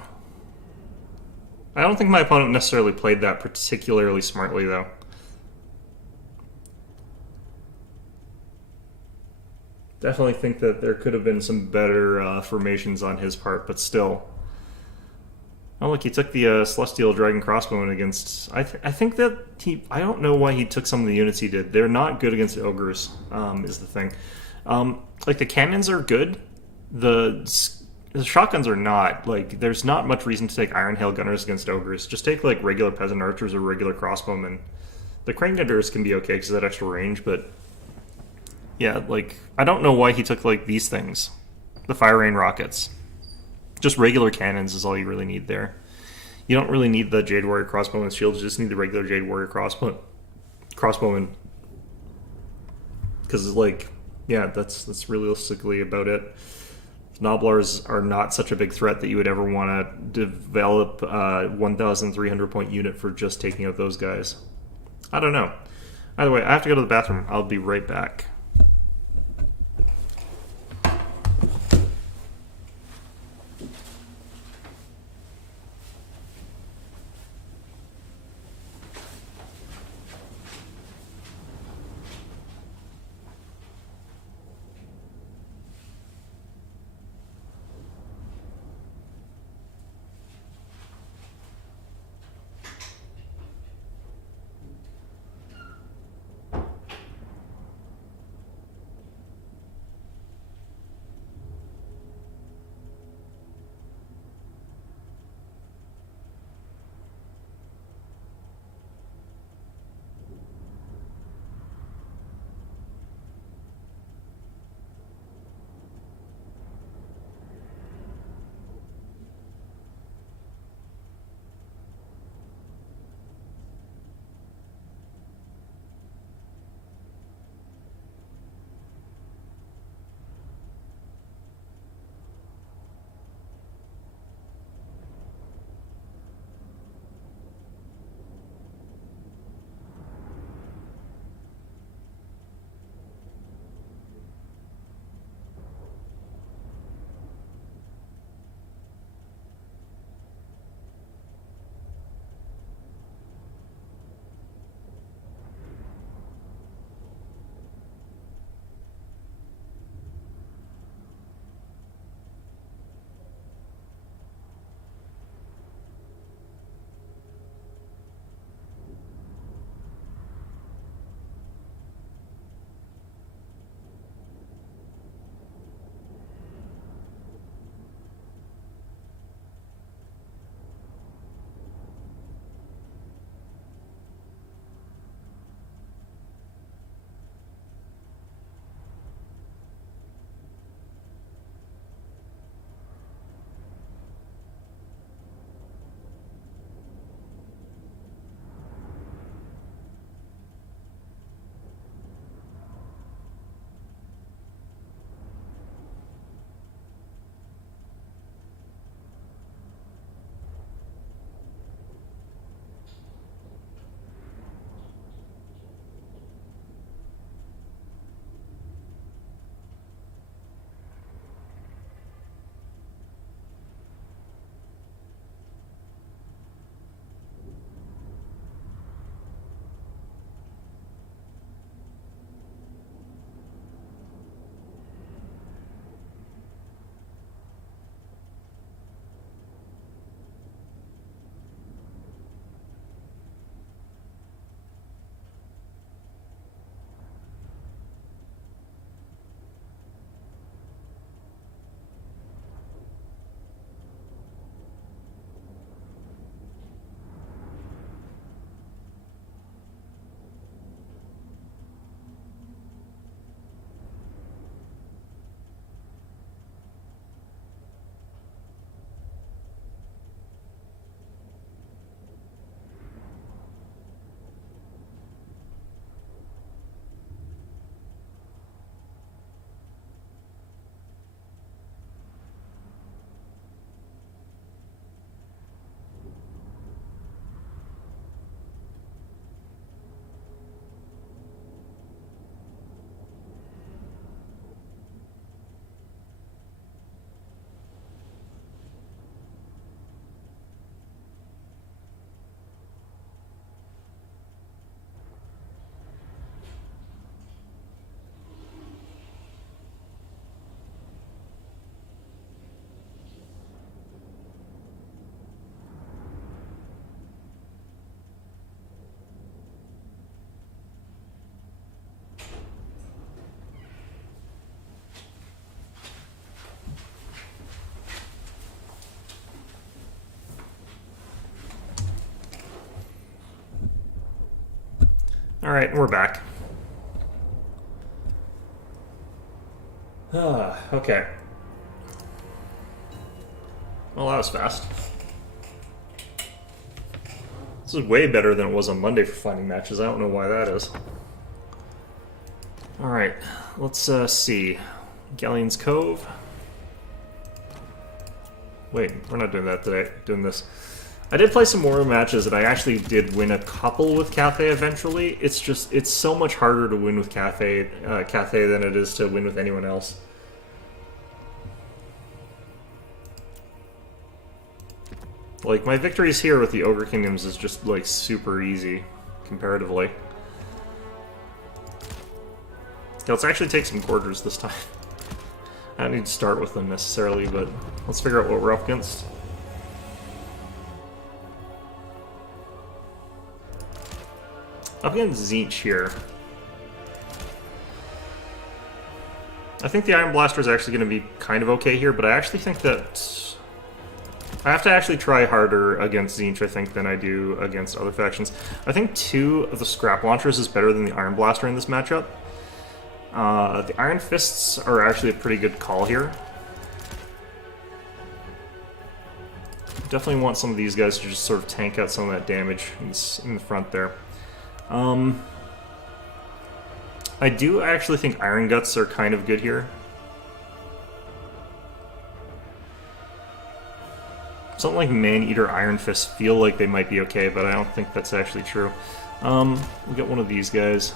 I don't think my opponent necessarily played that particularly smartly, though. Definitely think that there could have been some better formations on his part, but still. Oh, look, he took the Celestial Dragon Crossbowman against... I think that he... I don't know why he took some of the units he did. They're not good against ogres, is the thing. Like, the cannons are good. The shotguns are not. Like, there's not much reason to take Iron Hail Gunners against ogres. Just take, like, regular Peasant Archers or regular Crossbowmen. The Crane Gunners can be okay because of that extra range, but... Yeah, like, I don't know why he took, like, these things. The Fire Rain Rockets. Just regular cannons is all you really need there. You don't really need the Jade Warrior Crossbowman shields, you just need the regular Jade Warrior Crossbowman. Because, like, yeah, that's realistically about it. Noblars are not such a big threat that you would ever want to develop a 1,300 point unit for just taking out those guys. I don't know. Either way, I have to go to the bathroom. I'll be right back. Alright, we're back. Okay. Well, that was fast. This is way better than it was on Monday for finding matches. I don't know why that is. Alright, let's see. Galleon's Cove. Wait, we're not doing that today. Doing this. I did play some more matches, and I actually did win a couple with Cathay eventually. It's just, it's so much harder to win with Cathay than it is to win with anyone else. Like, my victories here with the Ogre Kingdoms is just, like, super easy, comparatively. Yeah, let's actually take some Gorgers this time. I don't need to start with them necessarily, but let's figure out what we're up against. Up against Tzeentch here. I think the Iron Blaster is actually going to be kind of okay here, but I actually think that I have to actually try harder against Tzeentch, I think, than I do against other factions. I think 2 of the Scrap Launchers is better than the Iron Blaster in this matchup. The Iron Fists are actually a pretty good call here. Definitely want some of these guys to just sort of tank out some of that damage in the front there. I do actually think Iron Guts are kind of good here. Something like Man-Eater Iron Fist feel like they might be okay, but I don't think that's actually true. We'll get one of these guys.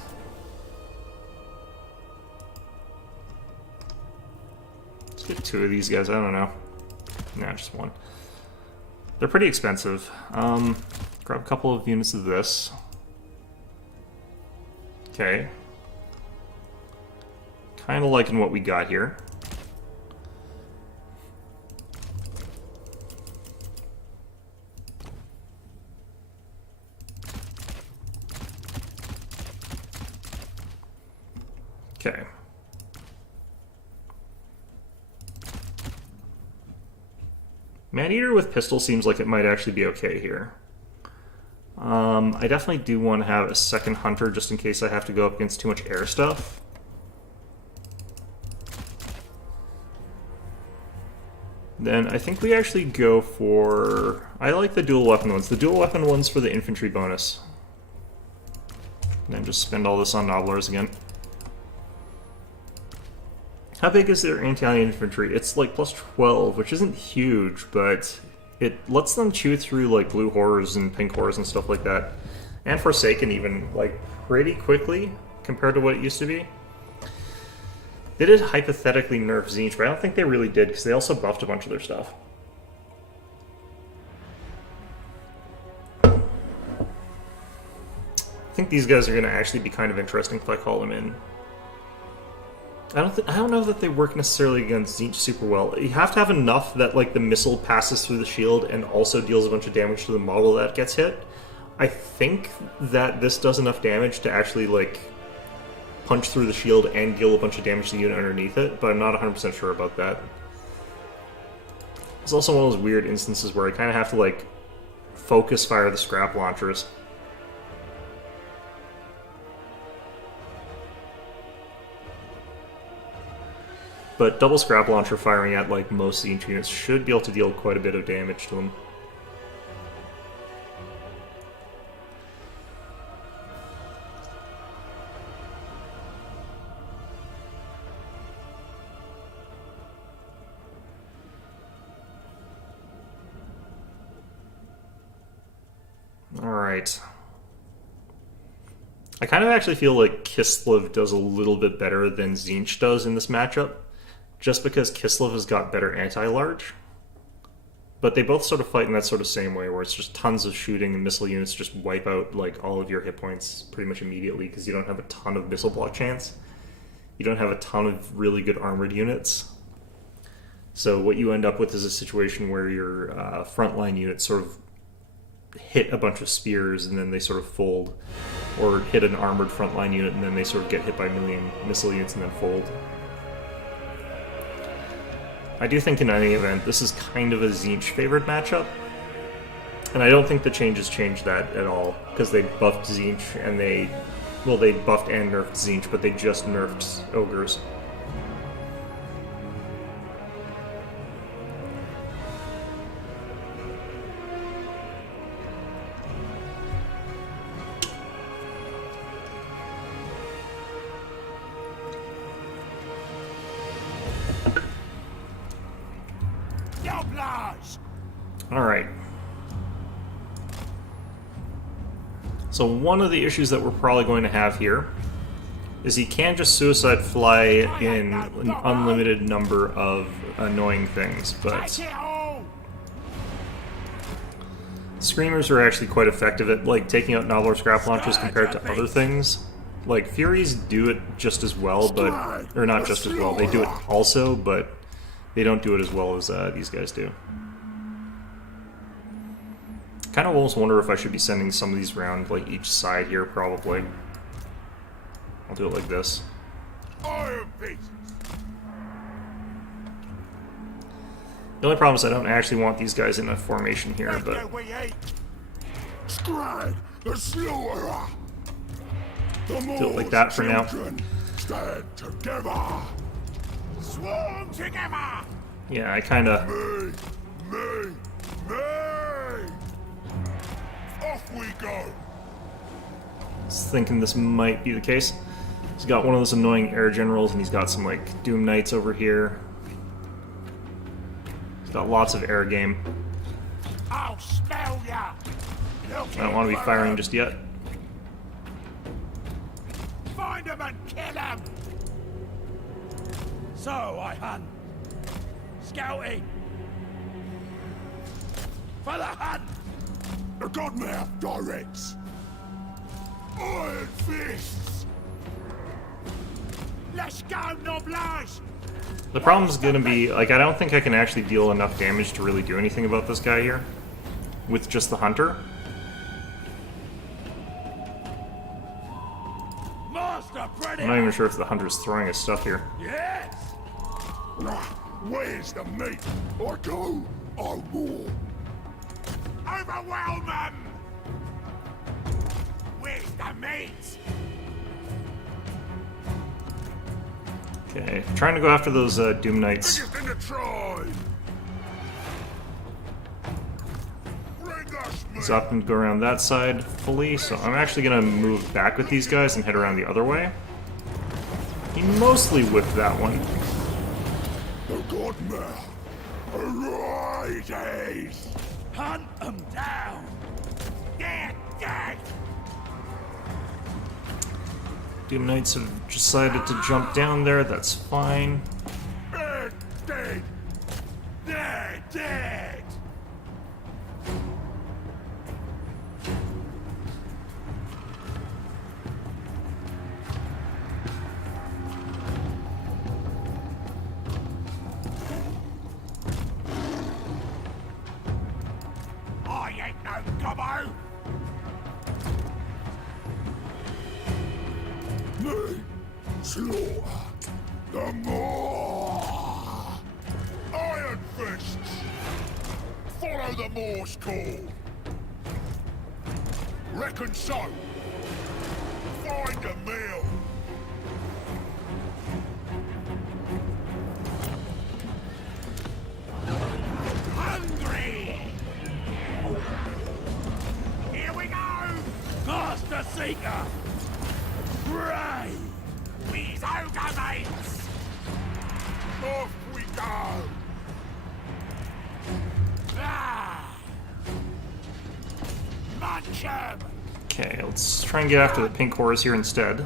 Let's get 2 of these guys, I don't know. Nah, just 1. They're pretty expensive. Grab a couple of units of this. Okay. Kind of liking what we got here. Okay. Man-Eater with pistol seems like it might actually be okay here. I definitely do want to have a second Hunter just in case I have to go up against too much air stuff. Then I think we actually go for... I like the dual weapon ones. The dual weapon ones for the infantry bonus. And then just spend all this on Nobblers again. How big is their anti-alien infantry? It's like plus 12, which isn't huge, but it lets them chew through like blue horrors and pink horrors and stuff like that. And Forsaken even, like, pretty quickly compared to what it used to be. They did hypothetically nerf Tzeentch, but I don't think they really did, because they also buffed a bunch of their stuff. I think these guys are going to actually be kind of interesting if I call them in. I don't know that they work necessarily against Tzeentch super well. You have to have enough that like the missile passes through the shield and also deals a bunch of damage to the model that gets hit. I think that this does enough damage to actually like punch through the shield and deal a bunch of damage to the unit underneath it, but I'm not 100% sure about that. It's also one of those weird instances where I kind of have to like focus fire the scrap launchers. But double scrap launcher firing at like most Tzeentch units should be able to deal quite a bit of damage to them. Alright. I kind of actually feel like Kislev does a little bit better than Tzeentch does in this matchup, just because Kislev has got better anti-large. But they both sort of fight in that sort of same way, where it's just tons of shooting and missile units just wipe out like all of your hit points pretty much immediately, because you don't have a ton of missile block chance. You don't have a ton of really good armored units. So what you end up with is a situation where your frontline units sort of hit a bunch of spears and then they sort of fold, or hit an armored frontline unit and then they sort of get hit by a million missile units and then fold. I do think in any event this is kind of a Tzeentch favored matchup, and I don't think the changes change that at all, because they buffed Tzeentch and they Well, they buffed and nerfed Tzeentch, but they just nerfed ogres. Alright. So one of the issues that we're probably going to have here is he can just suicide fly in an unlimited number of annoying things, but Screamers are actually quite effective at like taking out novel or scrap launches compared to other things. Like Furies do it just as well, but or not just as well. They do it also, but they don't do it as well as these guys do. Kind of almost wonder if I should be sending some of these around like each side here. Probably. I'll do it like this. The only problem is I don't actually want these guys in a formation here, but do it like that for now. Yeah, I kind of. Off we go. Was thinking this might be the case. He's got one of those annoying air generals, and he's got some like Doom Knights over here. He's got lots of air game. I'll smell ya. I don't want to be firing just yet. Find him and kill him. So I hunt. Scouting. For the hunt. The Godmouth directs. Iron fists. Let's go, Noblage. The problem is going to be, like, I don't think I can actually deal enough damage to really do anything about this guy here with just the Hunter. I'm not even sure if the Hunter's throwing his stuff here. Yes. Where's the meat? I go, I war. Overwhelm them. Where's the meat? Okay, trying to go after those Doom Knights. Biggest in the tribe. He's up and go around that side fully, so I'm actually going to move back with these guys and head around the other way. He mostly whipped that one. The Godmouth. Arises. Hunt them down. Dead, dead. Doom Knights have decided to jump down there, that's fine. Dead, dead. Dead, dead. Slaughter the more. Iron fists. Follow the Morse call. Reckon so. Find a meal. Hungry. Here we go. Master Seeker. Brave. We's ogre mates! Off we go! Ah! Munch 'em! Okay, let's try and get after the pink horse here instead.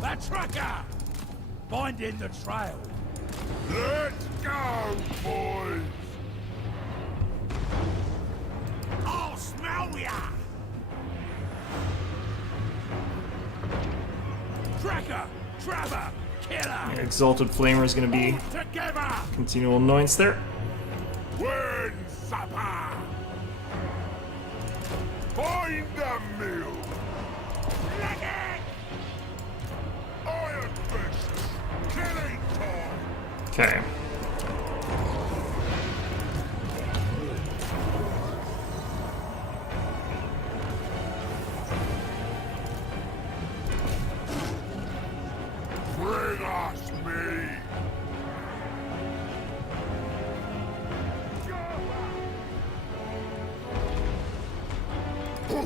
The tracker! Finding the trail. Let's go, boys! I'll smell ya! Tracker! Trapper! Killer! Exalted Flamer is going to be Together! continual annoyance there. Win supper! Find the meal! Leg it! Iron fists! Killing time! Okay.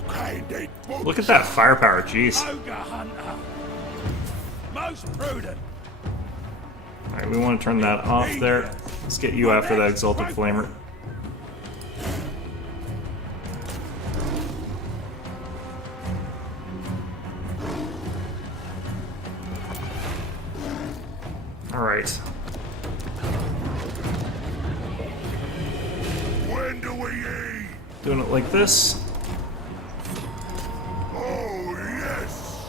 Look-handed Look at that firepower, jeez. Ogre hunter. Most prudent. Alright, we want to turn that off there. Let's get you after that Exalted Flamer. Alright. When do we eat? Doing it like this. Oh, yes!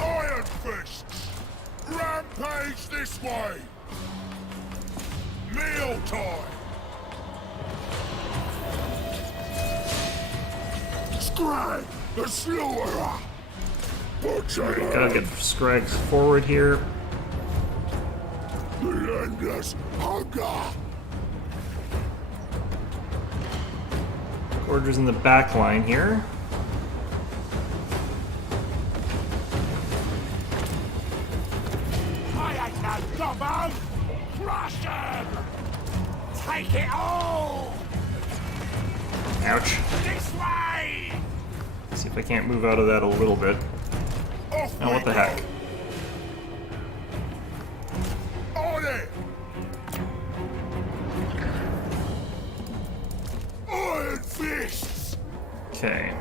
Iron Fists! Rampage this way! Meal time! Scrag the Slaughterer! Gotta get Scrag forward here. Relentless hunger! Gorger's in the back line here. I ain't no gobbo! Crush him! Take it all! Ouch. This way! See if I can't move out of that a little bit. Off Oh, what the heck? On it! Iron Fists! Okay.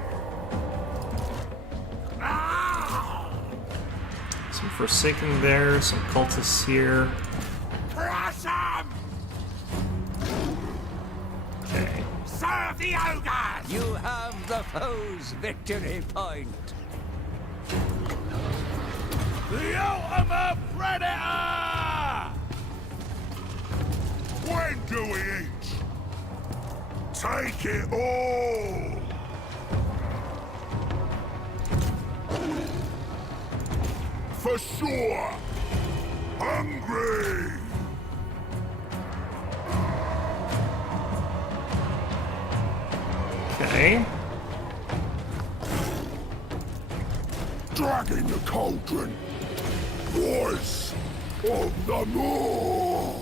Ah! Some Forsaken there, some cultists here. Crush 'em! Okay. Serve the ogres! You have the foe's victory point. The ultimate predator! When do we eat? Take it all! For sure! Hungry! Okay. Dragging the cauldron! Voice of the moor!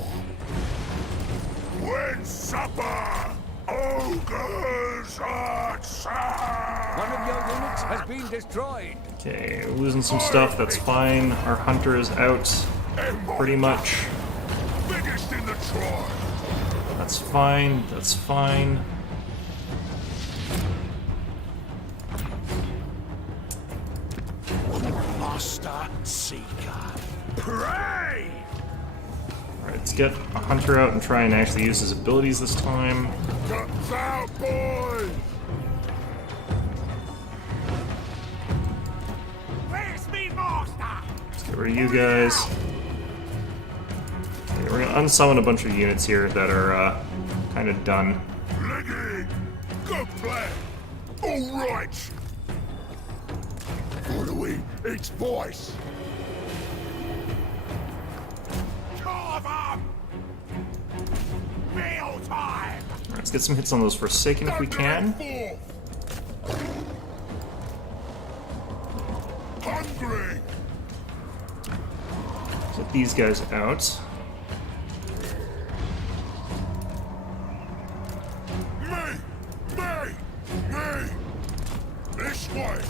When supper, ogres are served! One of your units has been destroyed. Okay, losing some stuff, that's fine. Our hunter is out, pretty much. Biggest in the tribe! That's fine, that's fine. Master Seeker, pray! Alright, let's get a hunter out and try and actually use his abilities this time. Guns out, boys! Where's me master? Let's get rid of you guys. Okay, we're gonna unsummon a bunch of units here that are kind of done. Leggy! Good plan! Alright! Following its voice! Carve 'em! Meal time! Alright, let's get some hits on those Forsaken if we can. Hungry! Get these guys out. Me! This way!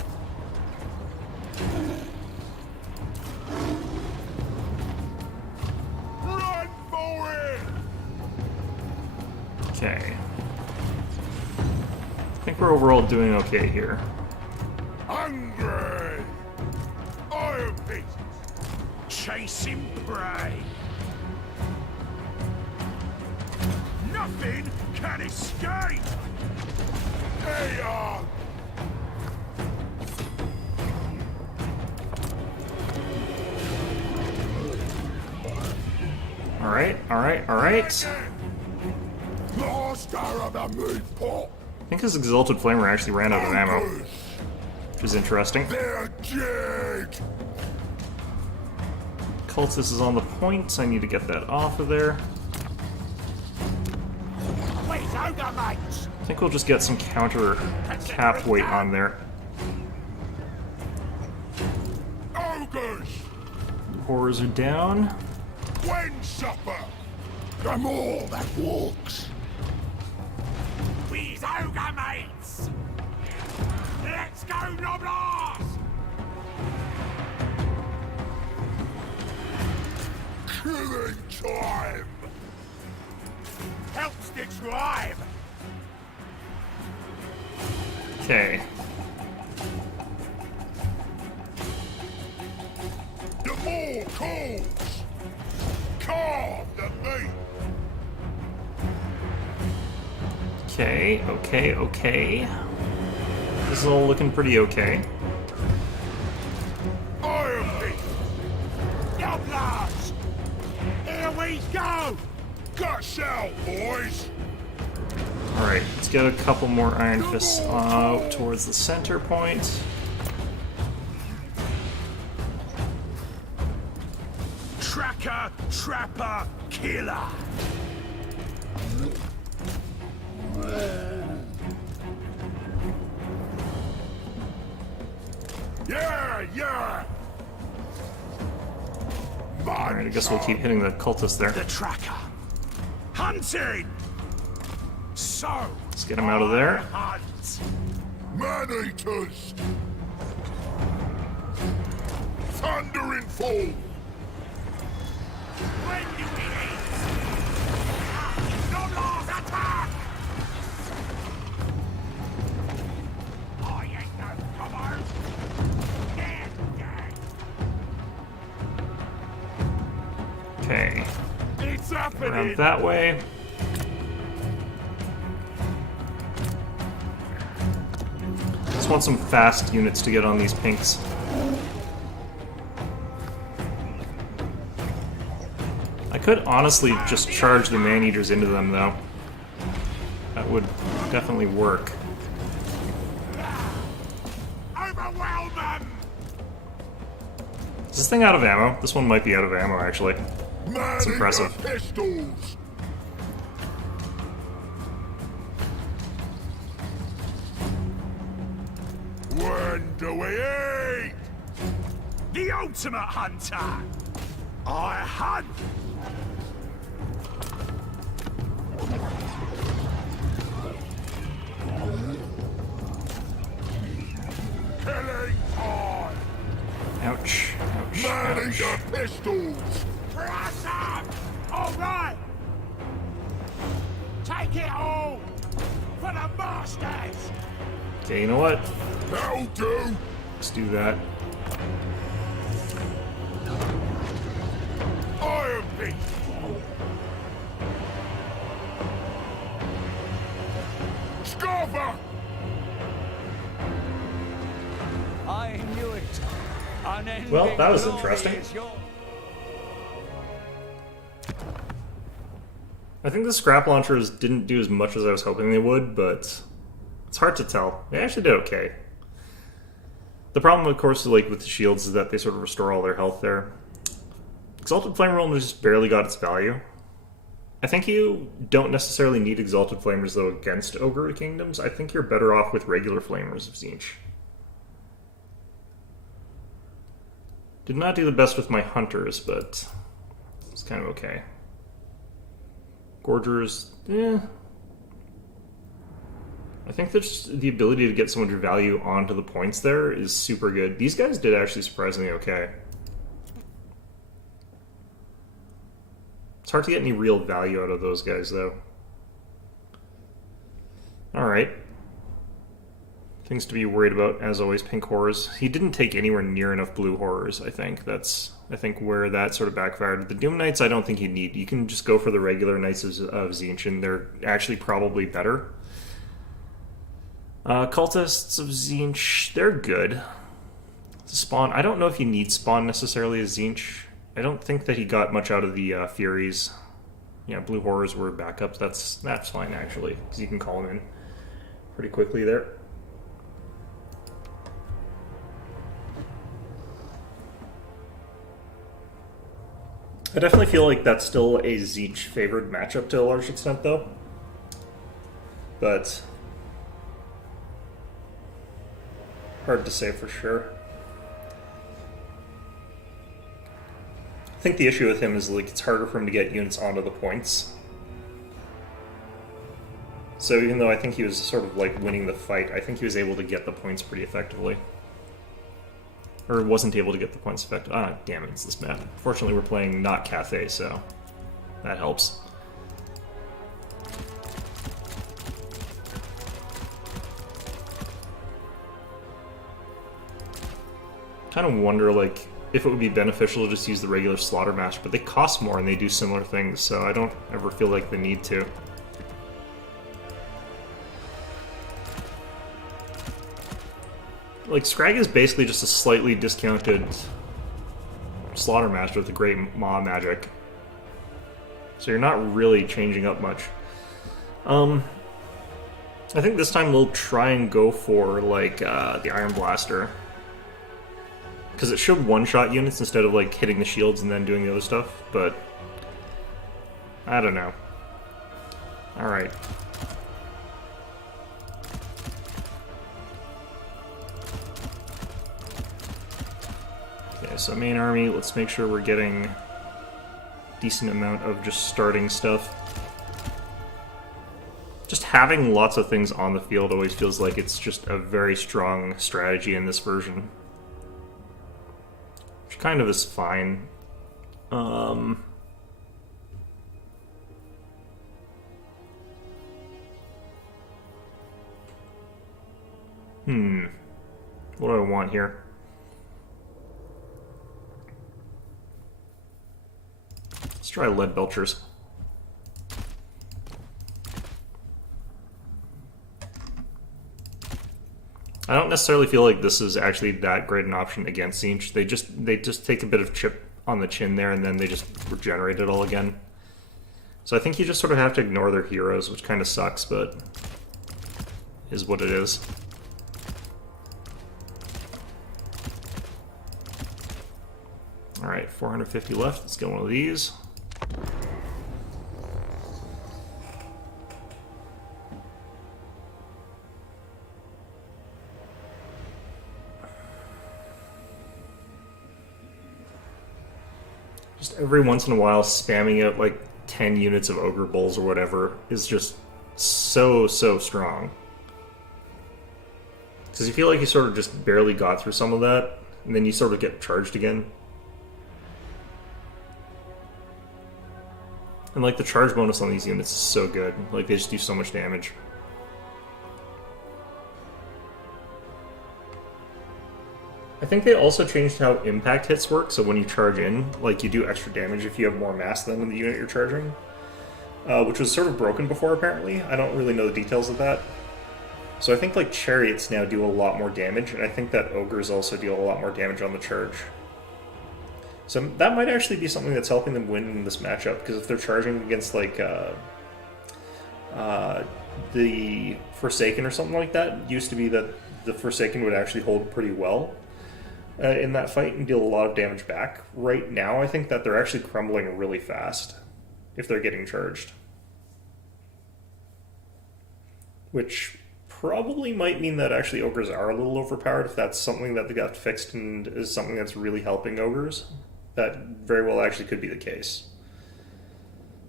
Run for it! Okay. I think we're overall doing okay here. Hungry! Iron Fist! Chasing prey! Nothing can escape! They are! Alright. Master of the moot pot! I think his Exalted Flamer actually ran out of ammo, which is interesting. They're dead! Cultist is on the point, I need to get that off of there. Wait, ogre mates! I think we'll just get some counter cap weight on there. Ogres! Horrors are down. When supper? The more that walks. We's ogre mates! Helps the tribe. Okay. The more calls. Carve the meat. Okay, okay. This is all looking pretty okay. Iron Beast. Doublers. Here we go. Guts out, boys. Alright, let's get a couple more Iron Fists out towards the center point. Tracker, trapper, killer. Yeah. Alright, I guess we'll keep hitting the cultists there. The tracker. Hunting. So. Let's get him out of there. Hunt. Man-eaters. Thundering fall. When do we eat? No laws attack! I ain't no cover. Dead. Okay, It's happening. around that way. Just want some fast units to get on these pinks. I could honestly just charge the man-eaters into them, though. That would definitely work. Overwhelm them. Is this thing out of ammo? This one might be out of ammo, actually. It's impressive. Pistols. When do we eat? The ultimate hunter. I hunt. Killing time. Ouch. Ouch. Man-eater Ouch. pistols. Press up. All right. Take it all for the masters. Okay, you know what? That'll do. Let's do that. Iron Beast. Scoffer. I knew it. Unending Well, that was glory interesting. is your- I think the scrap launchers didn't do as much as I was hoping they would, but it's hard to tell. They actually did okay. The problem, of course, like with the shields, is that they sort of restore all their health there. Exalted Flame Realm just barely got its value. I think you don't necessarily need Exalted Flamers, though, against Ogre Kingdoms. I think you're better off with regular Flamers of Tzeentch. Did not do the best with my Hunters, but it's kind of okay. Gorgers, I think that just the ability to get so much value onto the points there is super good. These guys did actually surprisingly okay. It's hard to get any real value out of those guys, though. Alright. Things to be worried about, as always, Pink Horrors. He didn't take anywhere near enough Blue Horrors, I think. That's, I think, where that sort of backfired. The Doom Knights, I don't think you need. You can just go for the regular Knights of Tzeentch, and they're actually probably better. Cultists of Tzeentch, they're good. Spawn, I don't know if you need Spawn necessarily as Tzeentch. I don't think that he got much out of the Furies. Yeah, Blue Horrors were backups. That's fine, actually, because you can call them in pretty quickly there. I definitely feel like that's still a Tzeentch favored matchup to a large extent, though. But hard to say for sure. I think the issue with him is like it's harder for him to get units onto the points. So even though I think he was sort of like winning the fight, I think he was able to get the points pretty effectively. Or wasn't able to get the points effectively. Ah, damn it, it's this map. Fortunately, we're playing not Cathay, so that helps. kind of wonder, like, if it would be beneficial to just use the regular slaughter master, but they cost more and they do similar things, so I don't ever feel like the need to. Like, Scrag is basically just a slightly discounted slaughter master with a great maw magic. So you're not really changing up much. I think this time we'll try and go for, like, the Iron Blaster. Because it should one-shot units instead of, like, hitting the shields and then doing the other stuff, but I don't know. Alright. Okay, so main army, let's make sure we're getting a decent amount of just starting stuff. Just having lots of things on the field always feels like it's just a very strong strategy in this version. Which kind of is fine. What do I want here? Let's try lead belchers. I don't necessarily feel like this is actually that great an option against Tzeentch. They just take a bit of chip on the chin there, and then they just regenerate it all again. So I think you just sort of have to ignore their heroes, which kind of sucks, but is what it is. Alright, 450 left. Let's get one of these. Just every once in a while, spamming out like 10 units of Ogre Bulls or whatever is just so strong. Because you feel like you sort of just barely got through some of that, and then you sort of get charged again. And like the charge bonus on these units is so good. Like they just do so much damage. I think they also changed how impact hits work, so when you charge in, like you do extra damage if you have more mass than the unit you're charging. Which was sort of broken before apparently. I don't really know the details of that. So I think like chariots now do a lot more damage, and I think that ogres also deal a lot more damage on the charge. So that might actually be something that's helping them win in this matchup, because if they're charging against like the Forsaken or something like that, it used to be that the Forsaken would actually hold pretty well in that fight and deal a lot of damage back. Right now, I think that they're actually crumbling really fast if they're getting charged. Which probably might mean that actually ogres are a little overpowered if that's something that they got fixed and is something that's really helping ogres. That very well actually could be the case.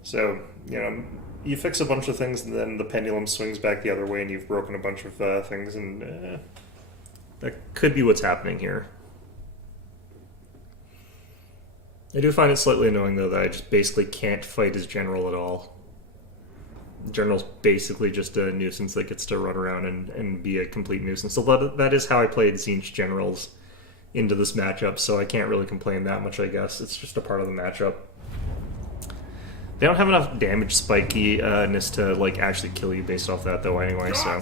So, you know, you fix a bunch of things and then the pendulum swings back the other way and you've broken a bunch of things, and that could be what's happening here. I do find it slightly annoying, though, that I just basically can't fight as General at all. General's basically just a nuisance that gets to run around and be a complete nuisance. So that is how I played Tzeentch Generals into this matchup, so I can't really complain that much, I guess. It's just a part of the matchup. They don't have enough damage spikiness to like actually kill you based off that, though, anyway, so...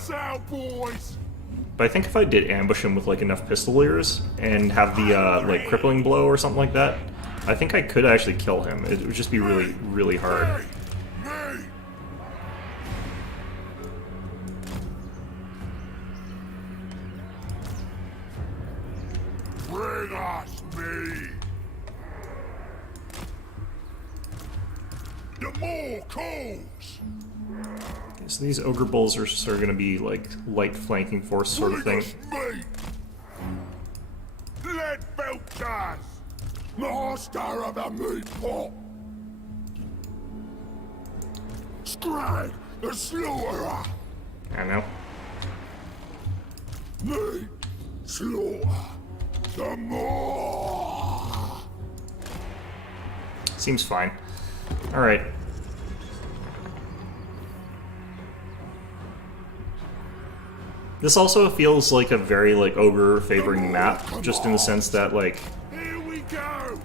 But I think if I did ambush him with like enough pistoliers and have the like crippling blow or something like that, I think I could actually kill him. It would just be really, really hard. Bring us me. The more calls. Okay, so these Ogre Bulls are sort of going to be like light flanking force sort of thing. Let Beltas, master of the meat pot. Scrag the slaughterer. I know. Meat slaughter. The more. Seems fine. Alright. This also feels like a very like ogre favoring map, just in the sense that like Here we go.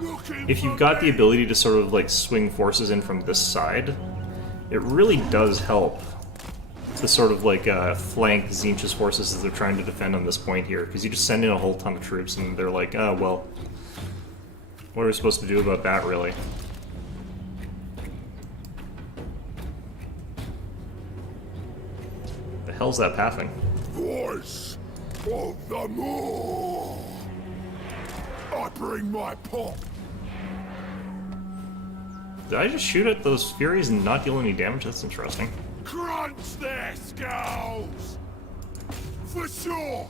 Looking if you've for got the me. ability to sort of like swing forces in from this side, it really does help to sort of like flank Tzeentch's forces as they're trying to defend on this point here, because you just send in a whole ton of troops and they're like, oh well, what are we supposed to do about that really? The hell's that pathing? Voice of the Moor. I bring my pop. Did I just shoot at those Furies and not deal any damage? That's interesting. Crunch their skulls. For sure.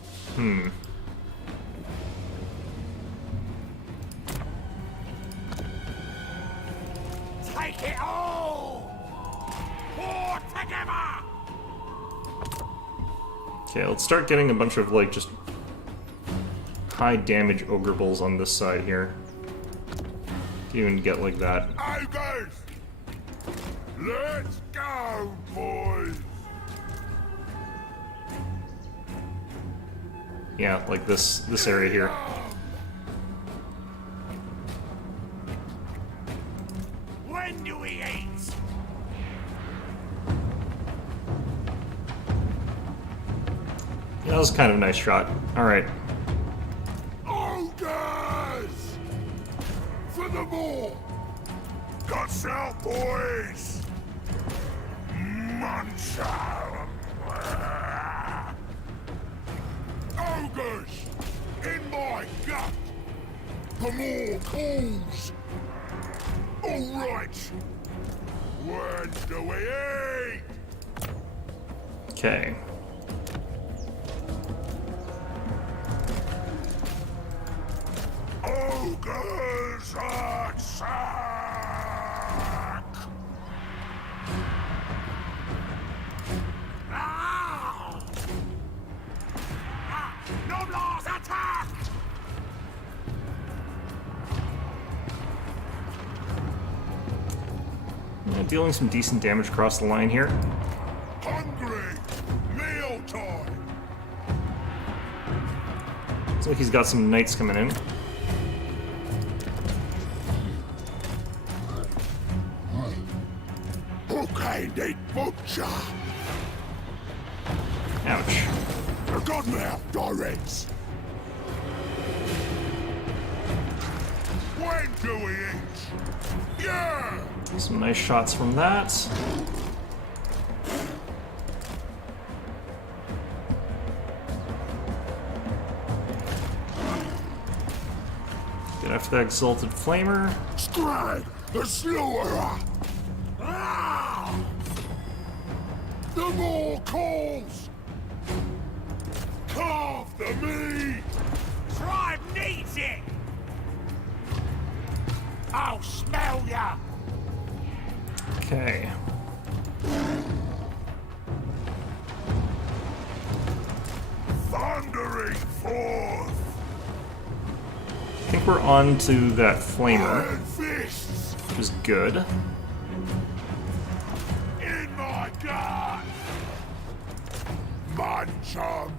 Take it all. War together. Okay, let's start getting a bunch of like just high damage ogre bulls on this side here. Can't even get like that. Ogres. Let's go, boys. Yeah, like this area here. When do we eat? Yeah, that was kind of a nice shot. Alright. Ogres! For the Moor! Guts out, boys! Munch out! Ogres! In my gut! The Moor calls! Alright! When do we eat? Okay. Ogres attack! Ah! Noblars attack! Yeah, dealing some decent damage across the line here. Hungry! Meal time! Looks like he's got some knights coming in. Okay, need butcher! Ouch. The godmouth directs! When do we eat? Yeah! Some nice shots from that. Get after that exalted flamer. Scrag! The slaughterer! Ah! The Moor calls! Carve the meat! Tribe needs it! I'll smell ya! Okay. Thundering forth! I think we're on to that flamer, Iron fists! which is good. In my gut! Munch 'em!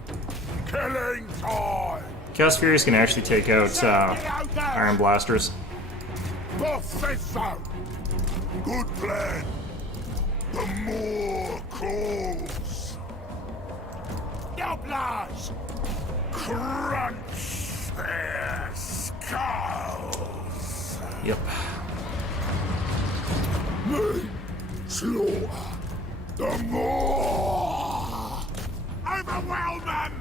Killing time! Chaos Furies can actually take out Iron Blasters. Boss says so! Good plan! The Moor calls! Noblars! Crunch their skulls! Yep. Me! Slaughter! The Moor! Overwhelm them!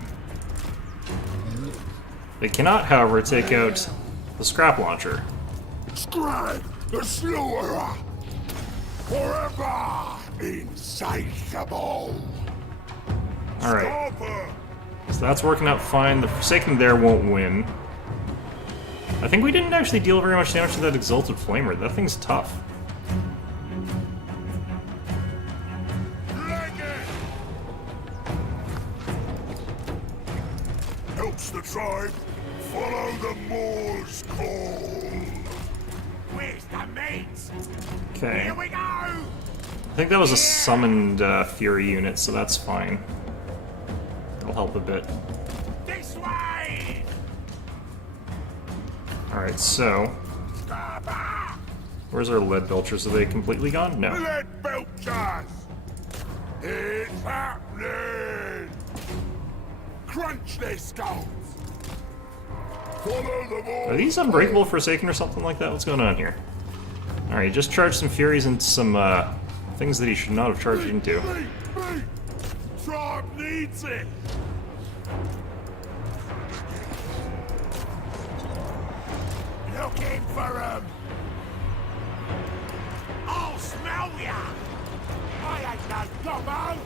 They cannot, however, take out the Scrap Launcher. Scrag the slaughterer! Forever insatiable! Alright, Stop her! so that's working out fine. The Forsaken there won't win. I think we didn't actually deal very much damage to that Exalted Flamer. That thing's tough. Leg it! Helps the tribe follow the Moor's call. Where's the meat? Okay. Here we go! I think that was a summoned Fury unit, so that's fine. That'll help a bit. This way! Alright, so... where's our lead belchers? Are they completely gone? No. Lead belchers! It's happening! Crunch their skulls! Follow them all! Are these unbreakable Forsaken or something like that? What's going on here? Alright, just charged some Furies into some things that he should not have charged into. Me! Tribe needs it! Looking for him! I'll smell ya! I ain't no gobbo!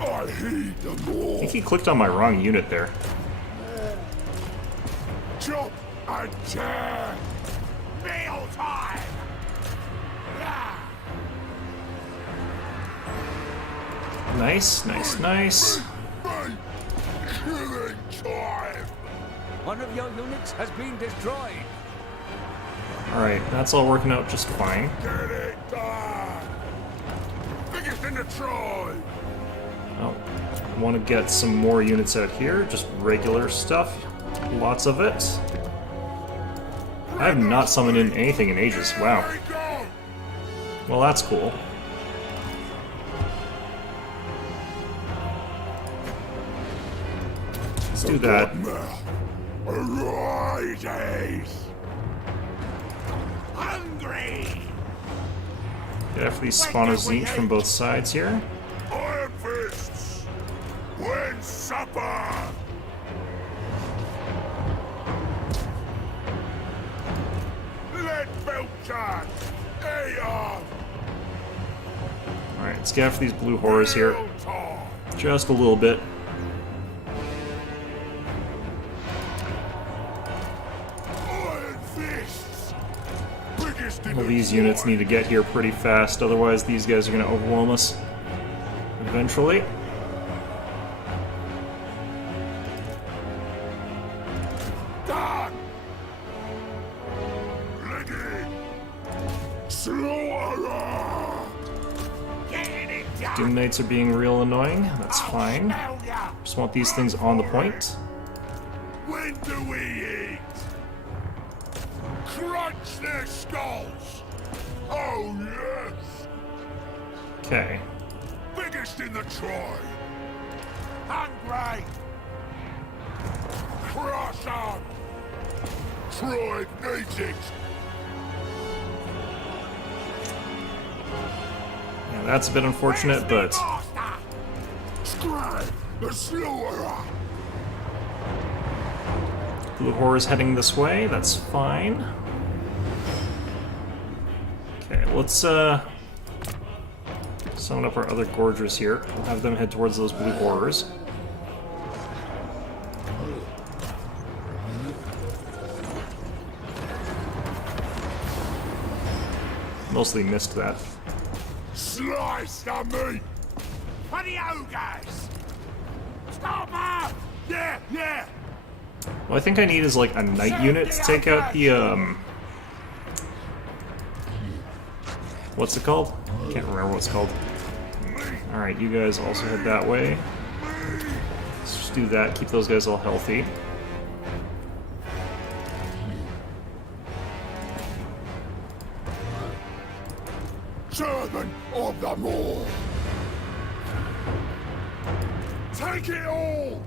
I heed them I all! think he clicked on my wrong unit there. Chop and tear! Meal time! Yeah. Nice, nice, nice. Me! Killing time! One of your units has been destroyed. Alright, that's all working out just fine. Get it done! Biggest in the tribe! Oh, I want to get some more units out here, just regular stuff. Lots of it. I have not summoned in anything in ages. Wow. There we go! Well, that's cool. Let's do that. Righties! Hungry! Get after these spawners each from both sides here. Iron fists! When supper! Lead belchers! Hey, Alright, let's get after these blue horrors here. meal time! Just a little bit. Iron fists! Biggest in Well, the these units need to get here pretty fast, otherwise these guys are going to overwhelm us eventually. Done! Ready! Slaughterer! Getting it done! Doom Knights are being real annoying. That's I'll fine. smell ya. Just want these things on the point. When do we eat? Crunch their skulls! Oh yes! Okay. Biggest in the tribe! Hungry! Crush 'em! Tribe needs it! Yeah, that's a bit unfortunate, but Scribe, the slaughterer! blue horror's heading this way. That's fine. Okay, let's summon up our other gorgers here. We'll have them head towards those blue horrors. Mostly missed that. Slice the meat! For the ogres! Stop her! Yeah, yeah! What I think I need is like a knight unit to take out the what's it called? Can't remember what it's called. Alright, you guys also head that way. Let's just do that, keep those guys all healthy. Servant of the Moor! Take it all!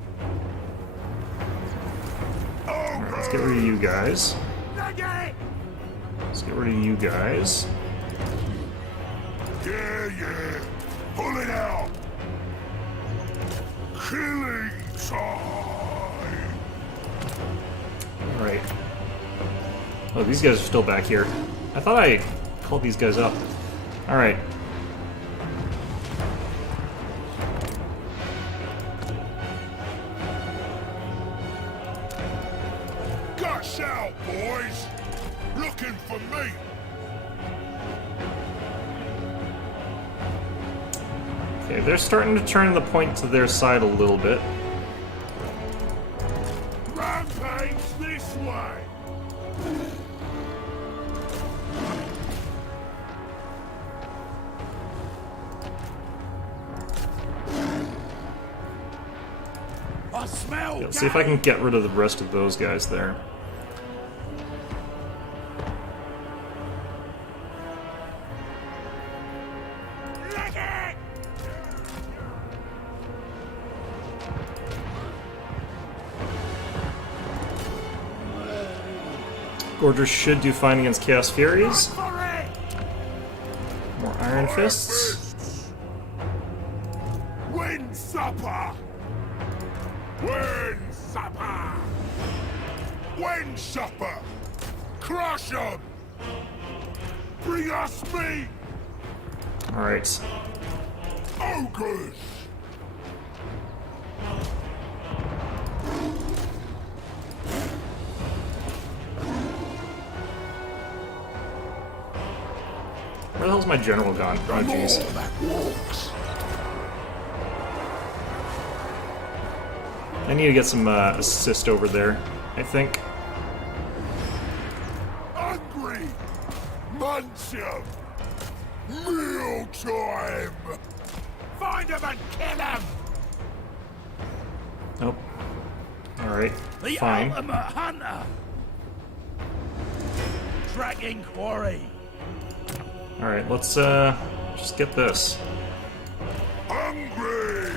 Alright, let's get rid of you guys. Ready! Let's get rid of you guys. Yeah, yeah! Pull it out! Killing time! Alright. Oh, these guys are still back here. I thought I called these guys up. Alright. Gush out, boys! Looking for me! Okay, they're starting to turn the point to their side a little bit. Rampage this way! I smell. Let's see if I can get rid of the rest of those guys there. Gorgers should do fine against Chaos Furies. More Iron Fists. Wind supper. Wind supper. Wind supper. Crush 'em. Bring us meat. Alright. Ogres. Where the hell's my general gone? Oh, jeez. I need to get some assist over there, I think. Hungry. Munch 'em. Meal time. Find 'em and kill 'em. Nope. Alright, The fine. ultimate hunter. Dragging quarry. Alright, let's just get this. Hungry.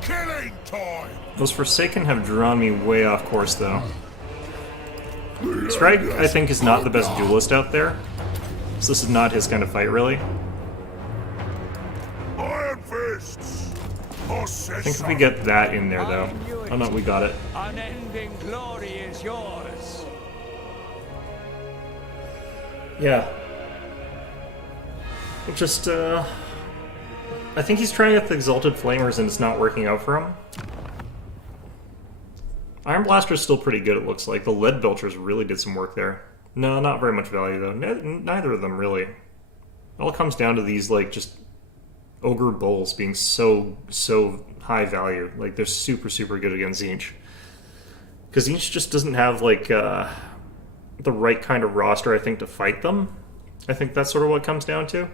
Killing time. Those Forsaken have drawn me way off course, though. Strike, I think, is not the best duelist out there. So this is not his kind of fight, really. Iron fists. I think if we get that in there, though. Oh no, we got it. Unending glory is yours. Yeah. It just, I think he's trying with Exalted Flamers and it's not working out for him. Iron Blaster's still pretty good, it looks like. The Lead Belchers really did some work there. No, not very much value, though. Neither of them, really. It all comes down to these, like, just Ogre Bulls being so high value. Like, they're super, super good against Tzeentch. Because Tzeentch just doesn't have, like, the right kind of roster, I think, to fight them. I think that's sort of what it comes down to.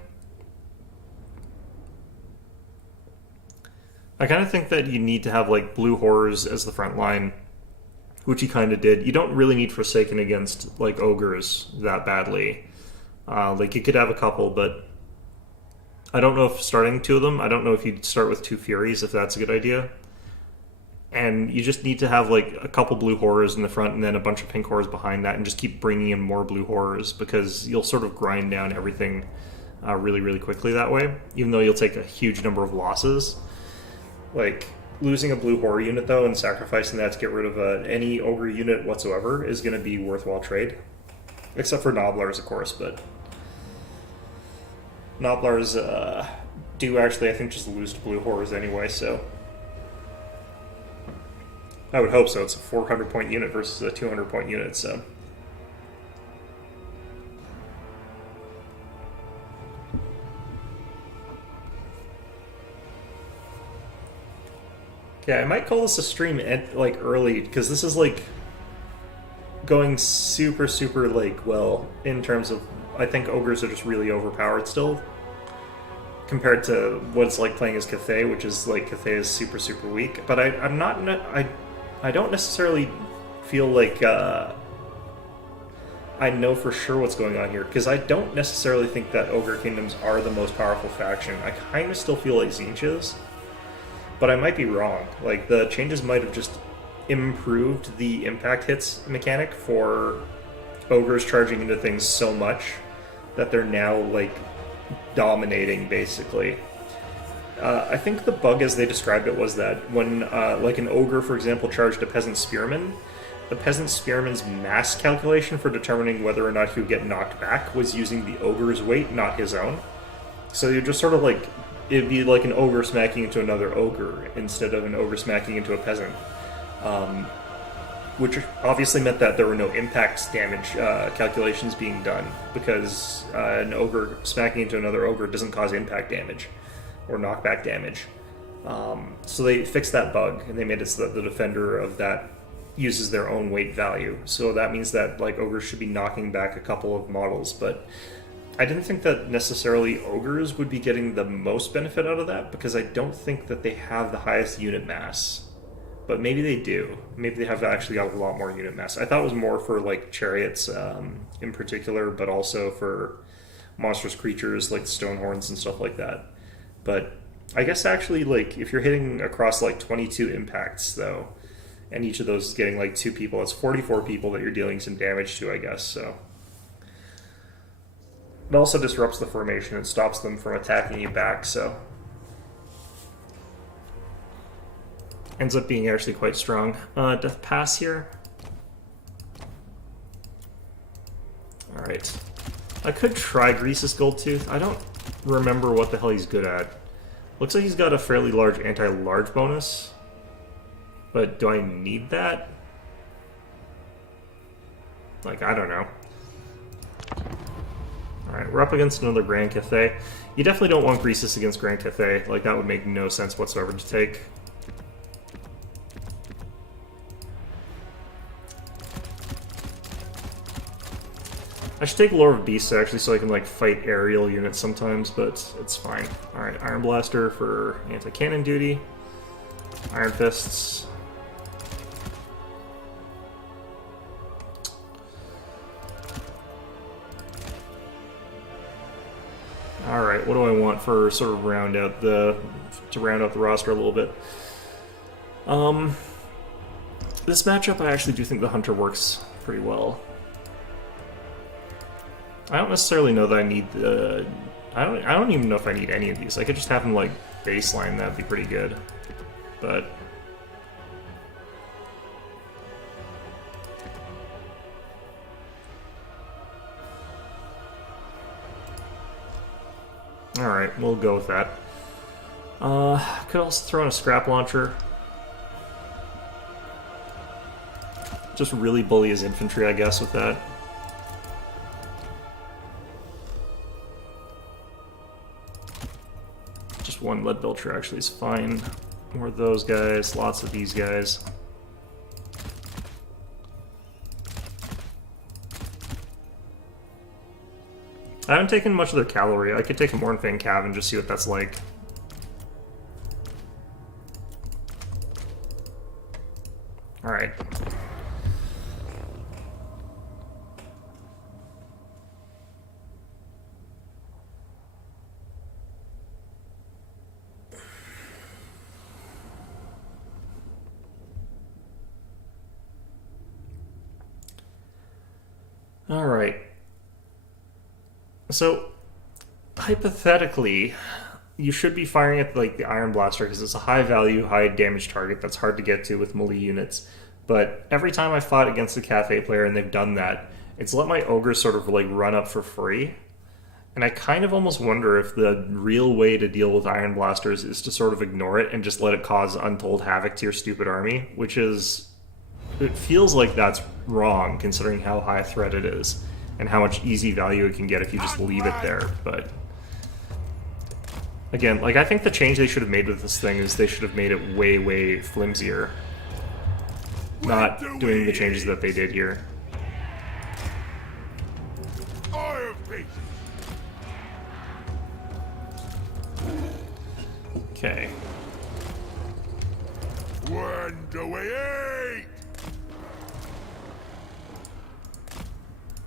I kind of think that you need to have, like, Blue Horrors as the front line, which he kind of did. You don't really need Forsaken against, like, Ogres that badly. Like, you could have a couple, but I don't know if starting two of them, I don't know if you'd start with 2 Furies, if that's a good idea. And you just need to have, like, a couple Blue Horrors in the front and then a bunch of Pink Horrors behind that and just keep bringing in more Blue Horrors because you'll sort of grind down everything really, really quickly that way, even though you'll take a huge number of losses. Like, losing a Blue Horror unit, though, and sacrificing that to get rid of any Ogre unit whatsoever is going to be worthwhile trade. Except for Noblars, of course, but Noblars do actually, I think, just lose to Blue Horrors anyway, so I would hope so. It's a 400-point unit versus a 200-point unit, so yeah, I might call this a stream like early because this is like going super, super like well in terms of I think ogres are just really overpowered still compared to what it's like playing as Cathay, which is like Cathay is super, super weak. But I'm not I don't necessarily feel like I know for sure what's going on here because I don't necessarily think that Ogre Kingdoms are the most powerful faction. I kind of still feel like Tzeentch is. But I might be wrong. Like, the changes might have just improved the impact hits mechanic for ogres charging into things so much that they're now, like, dominating, basically. I think the bug, as they described it, was that when, like, an ogre, for example, charged a peasant spearman, the peasant spearman's mass calculation for determining whether or not he would get knocked back was using the ogre's weight, not his own. So you're just sort of, like, it'd be like an ogre smacking into another ogre instead of an ogre smacking into a peasant. Which obviously meant that there were no impact damage calculations being done because an ogre smacking into another ogre doesn't cause impact damage or knockback damage. So they fixed that bug and they made it so that the defender of that uses their own weight value. So that means that like ogres should be knocking back a couple of models, but I didn't think that necessarily ogres would be getting the most benefit out of that, because I don't think that they have the highest unit mass. But maybe they do. Maybe they have actually got a lot more unit mass. I thought it was more for like chariots in particular, but also for monstrous creatures like Stonehorns and stuff like that. But I guess actually, like, if you're hitting across like 22 impacts though, and each of those is getting like 2 people, that's 44 people that you're dealing some damage to, I guess. So it also disrupts the formation and stops them from attacking you back, so ends up being actually quite strong. Death Pass here. Alright. I could try Grease's Gold Tooth. I don't remember what the hell he's good at. Looks like he's got a fairly large anti-large bonus. But do I need that? Like, I don't know. Alright, we're up against another Grand Cathay. You definitely don't want Greasus against Grand Cathay. Like, that would make no sense whatsoever to take. I should take Lore of Beasts actually so I can like fight aerial units sometimes, but it's fine. Alright, Iron Blaster for anti-cannon duty. Iron Fists. Alright, what do I want for sort of round out the roster a little bit? This matchup I actually do think the Hunter works pretty well. I don't necessarily know that I need the... I don't even know if I need any of these. I could just have them, like, baseline. That'd be pretty good. But... alright, we'll go with that. Could also throw in a Scrap Launcher. Just really bully his infantry, I guess, with that. One Lead Belcher actually is fine. More of those guys, lots of these guys. I haven't taken much of their cavalry. I could take a Mornfang Cav and just see what that's like. Alright. Alright. So, hypothetically, you should be firing at like the Iron Blaster because it's a high value, high damage target that's hard to get to with melee units. But every time I fought against a Cathay player and they've done that, it's let my ogres sort of like run up for free. And I kind of almost wonder if the real way to deal with Iron Blasters is to sort of ignore it and just let it cause untold havoc to your stupid army, which is... it feels like that's wrong, considering how high a threat it is, and how much easy value it can get if you just leave it there, but... again, like, I think the change they should have made with this thing is they should have made it way, way flimsier. Not doing the changes that they did here. Okay. When do we eat?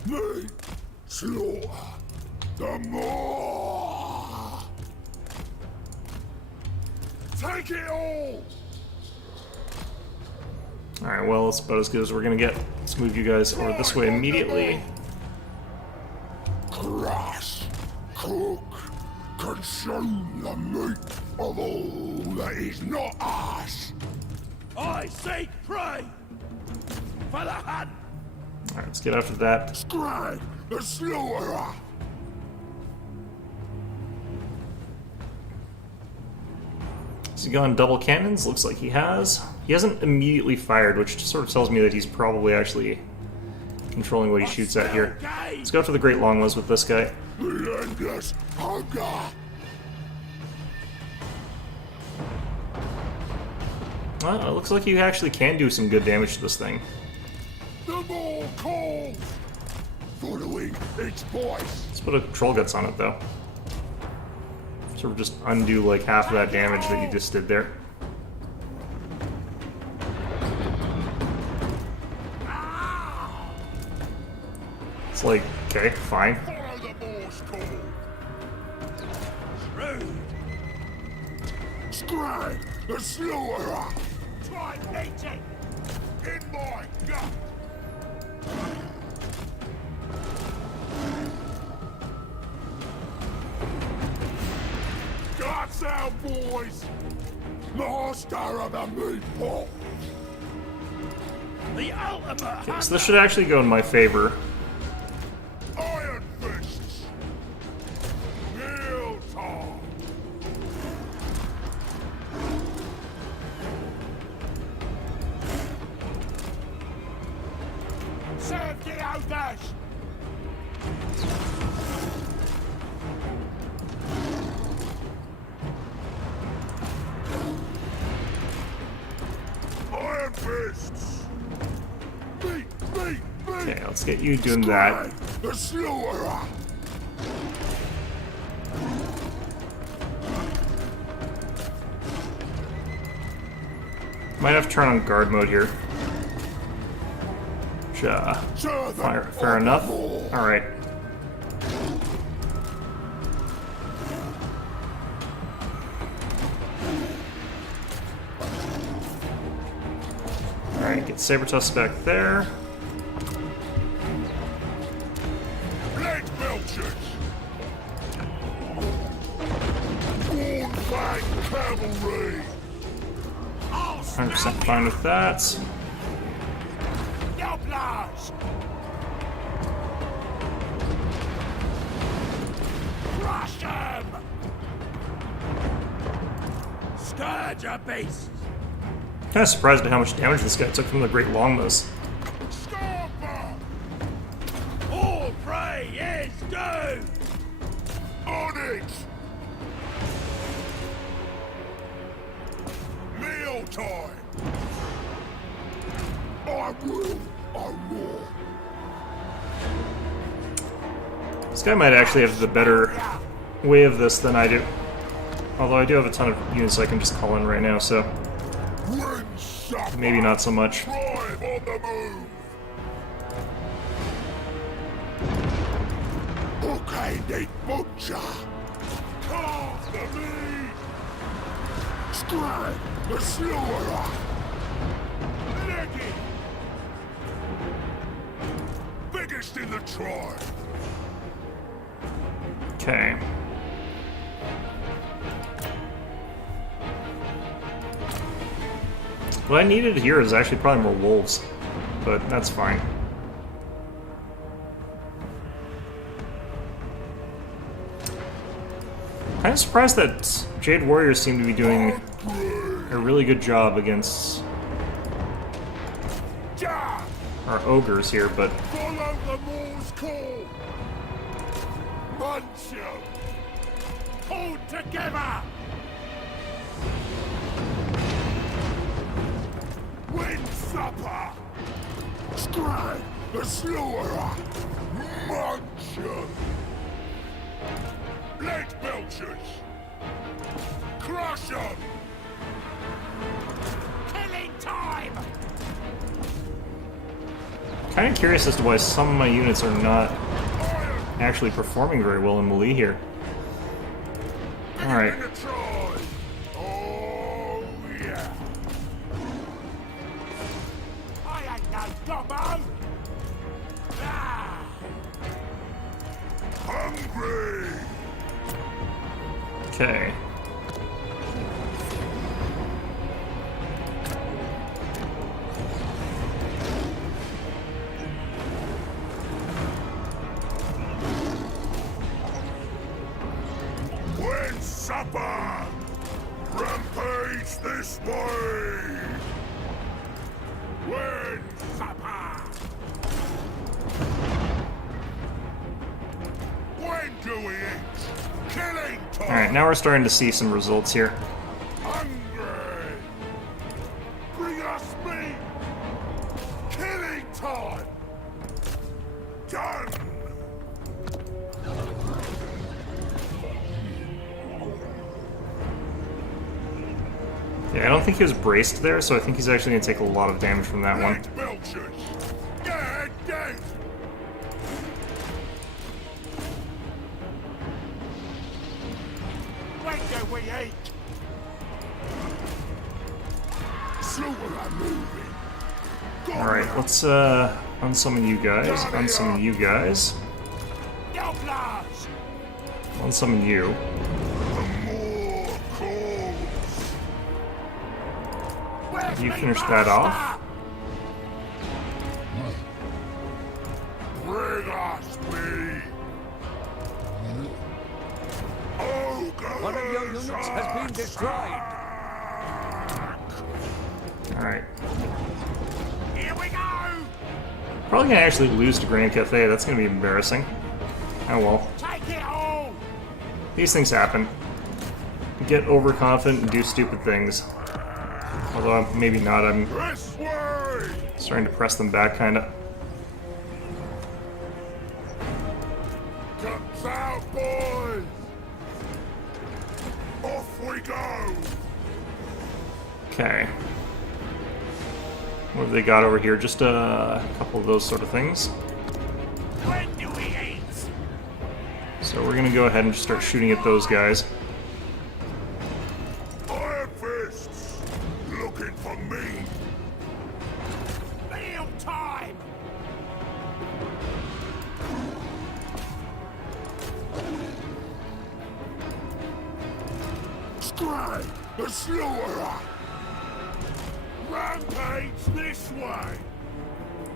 Meat, slaughter, the more. Take it all. Alright, well, it's about as good as we're gonna get. Let's move you guys over this way immediately. Crush, cook, consume the meat of all that is not us. I seek prey for the hunt. Alright, let's get after that. Scrag, the slaughterer. Has he gone double cannons? Looks like he has. He hasn't immediately fired, which just sort of tells me that he's probably actually controlling what he shoots at here. Let's go for the Great Longbows with this guy. Relentless hunger. Well, it looks like you actually can do some good damage to this thing. The more calls, following its voice. Let's put a Troll Guts on it, though. Sort of just undo, like, half of that damage that you just did there. It's like, okay, fine. Follow the Morse code. Scry, the slaughterer. Try eating in my gut. Guts out, boys. Master of the meatball. The ultimate. Okay, so this should actually go in my favor. Iron fists. Meal time. Serve the others. Iron fists. Meat. Okay, let's get you doing that. The slaughterer. Might have to turn on guard mode here. Which, fair enough. Alright. Alright, get Sabertusk back there. Blade belchers. Born-fang cavalry. 100% fine with that. Noblars. Crush them. Scourge a beast. Kind of surprised by how much damage this guy took from the Great Longbows. Stomper. All prey is due. On it. Meal time. I will. This guy might actually have the better way of this than I do. Although I do have a ton of units I can just call in right now, so maybe not so much. Drive on the move. Okay, they butcher. Carve the meat. Scribe the slaughterer. Leg it. Biggest in the tribe. Okay. What I needed here is actually probably more wolves, but that's fine. Kind of surprised that Jade Warriors seem to be doing a really good job against our ogres here, but Follow the Moor's call. Munch you. Hold together. Win supper. Scribe the slaughterer. Munch you. Blade belchers. Crush them. Killing time. kind of curious as to why some of my units are not actually performing very well in melee here. Alright. Oh, yeah. I ain't no gobbo. Ah. Hungry. Okay. When supper. Rampage this way. When supper. When do we eat? Killing time. Alright, now we're starting to see some results here. Hungry. Bring us meat. Killing time. Done. Yeah, I don't think he was braced there, so I think he's actually going to take a lot of damage from that one. Alright, let's unsummon you guys, unsummon you guys. Unsummon you. You finish that off. Bring us speed. One of your units has been destroyed. Alright. Here we go. Probably gonna actually lose to Grand Cafe. That's gonna be embarrassing. Oh well. Take it all. These things happen. Get overconfident and do stupid things. Although maybe not. I'm This way. starting to press them back, kinda. Guns out, boys. Off we go. Okay. What have they got over here? Just a couple of those sort of things. When do we eat? So we're gonna go ahead and just start shooting at those guys. Iron fists. Looking for me. Meal time. Scribe, the slaughterer. Rampage this way.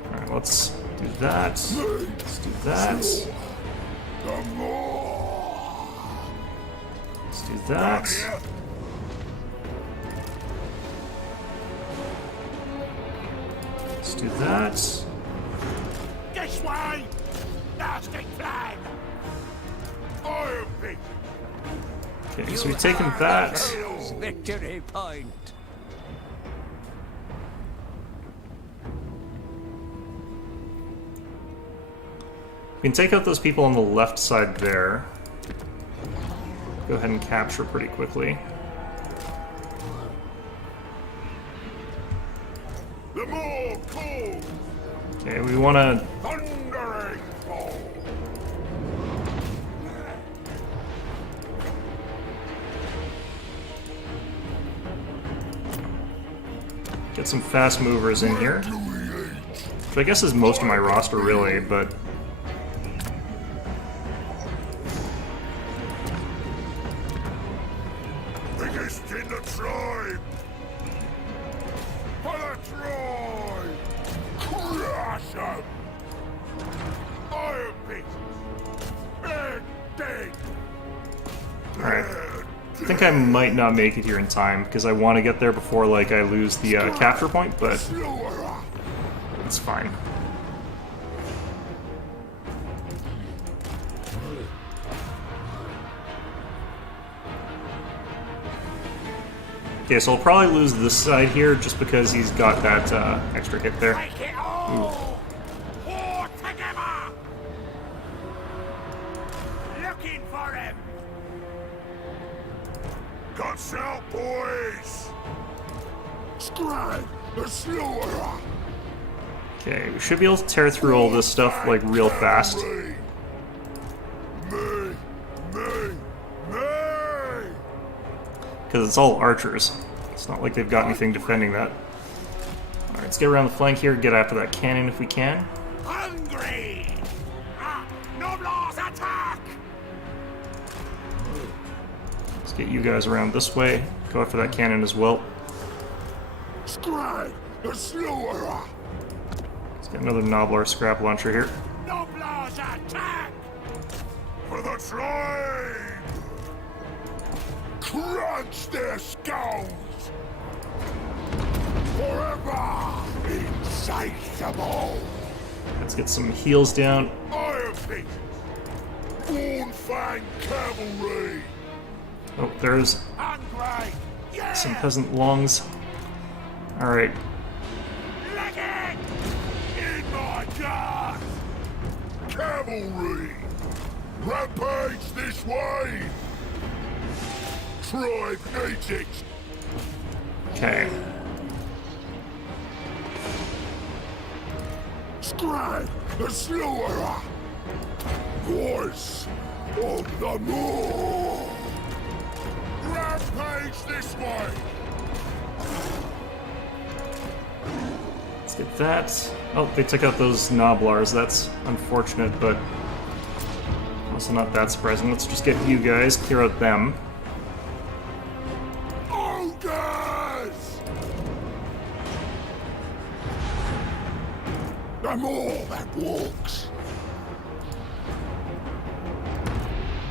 Alright, let's do that. Let's do that. The more. Let's do that. Here. Let's do that. This way. Nasty plan. Iron fist. Okay, so we've taken that. Victory point. We can take out those people on the left side there. Go ahead and capture pretty quickly. The more cool. Okay, we want to... Thundering fall. get some fast movers in here. Which I guess is most of my roster, really, but... Biggest in the tribe. For the tribe. Crush 'em. Iron pieces. Big, big. Alright. I think I might not make it here in time, because I want to get there before, like, I lose the capture point, but it's fine. Okay, so I'll probably lose this side here, just because he's got that extra hit there. Take it all. All together. Looking for him. Guns out, boys. Scribe, the slaughterer. Okay, we should be able to tear through all this stuff, like, real fast. Me, me. Because it's all archers. It's not like they've got anything defending that. Alright, let's get around the flank here, get after that cannon if we can. Hungry. Noblars attack. Let's get you guys around this way. Go after that cannon as well. Scribe, the slaughterer. Let's get another Noblar scrap launcher here. Noblars attack. For the tribe. Crunch their skulls! Forever insatiable! Let's get some heals down. Iron Pieces! Born Fang Cavalry! Oh, there's Hungry! Yeah! some peasant lungs. Alright. Legging! In my guard! Cavalry! Rampage this way! Tribe natives! Okay. Scribe the Slewer! Voice of the Moor! Rampage this way! Let's get that. Oh, they took out those Noblars. That's unfortunate, but also not that surprising. Let's just get you guys, clear out them. Ogres! The Moor that walks.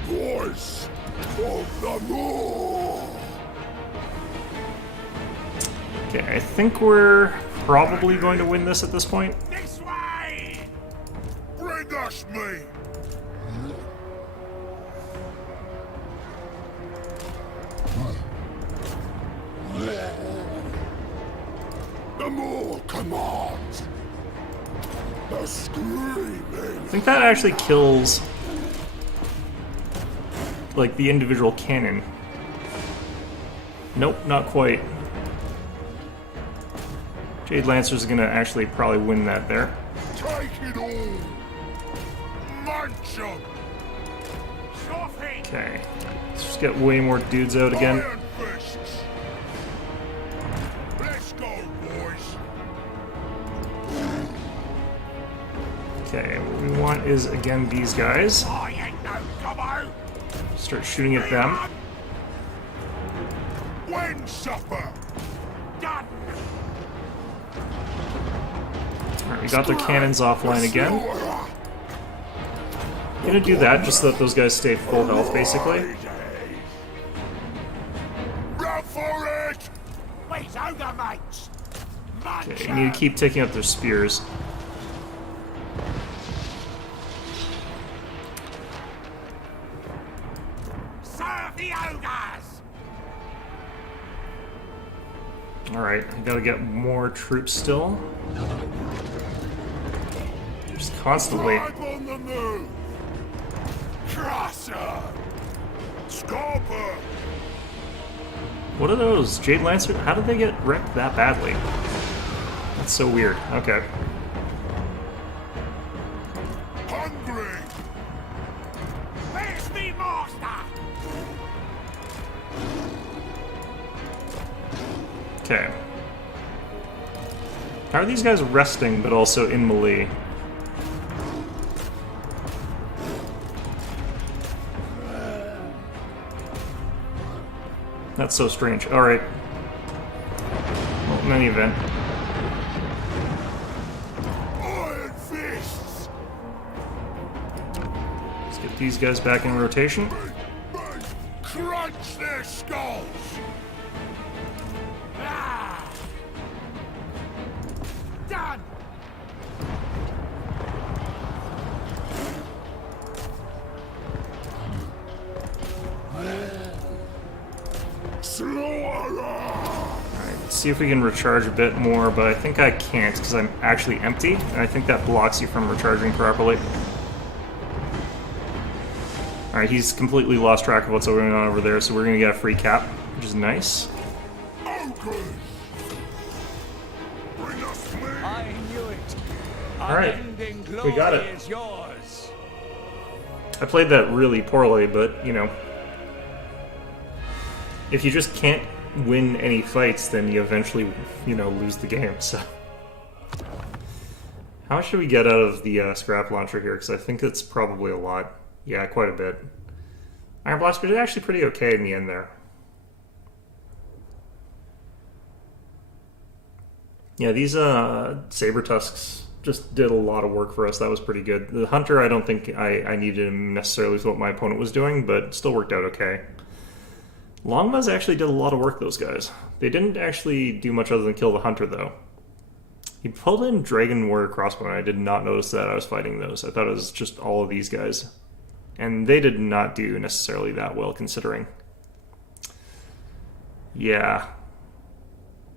Voice of the Moor! Okay, I think we're probably going to win this at this point. This way! Bring us me! The Moor commands. The screaming. I think that actually kills, like, the individual cannon. Nope, not quite. Jade Lancer's gonna actually probably win that there. Take it all! Munch 'em! Okay, let's just get way more dudes out again. Iron fists! Let's go, boys! Okay, what we want is, again, these guys. I ain't no gobbo! Start shooting at them. Wind supper! Done! Alright, we got their cannons offline again. Slewer! I'm gonna do that just so that those guys stay full health, basically. Run for it! Wait, ogre mates! Okay, you need to keep taking out their spears. Serve the ogres! Alright, I gotta get more troops still. Just constantly. Tribe on the move! Crusher! Scalper! What are those? Jade Lancer? How did they get wrecked that badly? That's so weird. Okay. Hungry! Where's me master? Okay. How are these guys resting, but also in melee? That's so strange. Alright. Well, in any event. Iron fists! Let's get these guys back in rotation. Crunch their skulls! Ah! Done! Alright, let's see if we can recharge a bit more, but I think I can't because I'm actually empty, and I think that blocks you from recharging properly. Alright, he's completely lost track of what's going on over there, so we're going to get a free cap, which is nice. Ogres! Bring us me! I knew it. Alright, Unending we glory got it. is yours. I played that really poorly, but, you know, if you just can't win any fights, then you eventually, you know, lose the game, so. How much should we get out of the scrap launcher here? Because I think it's probably a lot. Yeah, quite a bit. Iron Blaster did actually pretty okay in the end there. Yeah, these Saber Tusks just did a lot of work for us. That was pretty good. The Hunter, I don't think I needed him necessarily with what my opponent was doing, but still worked out okay. Longmas actually did a lot of work, those guys. They didn't actually do much other than kill the Hunter, though. He pulled in Dragon Warrior Crossbow, and I did not notice that I was fighting those. I thought it was just all of these guys. And they did not do necessarily that well, considering. Yeah.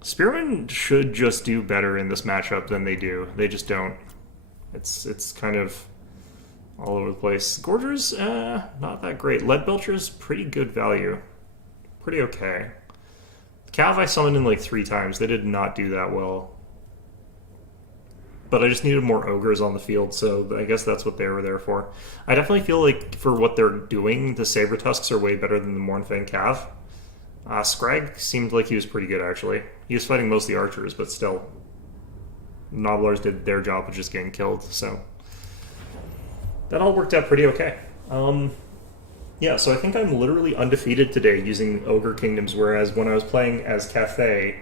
Spearmen should just do better in this matchup than they do. They just don't. It's kind of all over the place. Gorgers, not that great. Lead Belcher's pretty good value. Pretty okay. Cav I summoned in like 3 times. They did not do that well. But I just needed more ogres on the field, so I guess that's what they were there for. I definitely feel like for what they're doing, the Saber Tusks are way better than the Mournfang Cav. Scrag seemed like he was pretty good, actually. He was fighting mostly archers, but still. Nobblers did their job of just getting killed, so... that all worked out pretty okay. Yeah, so I think I'm literally undefeated today using Ogre Kingdoms, whereas when I was playing as Cathay,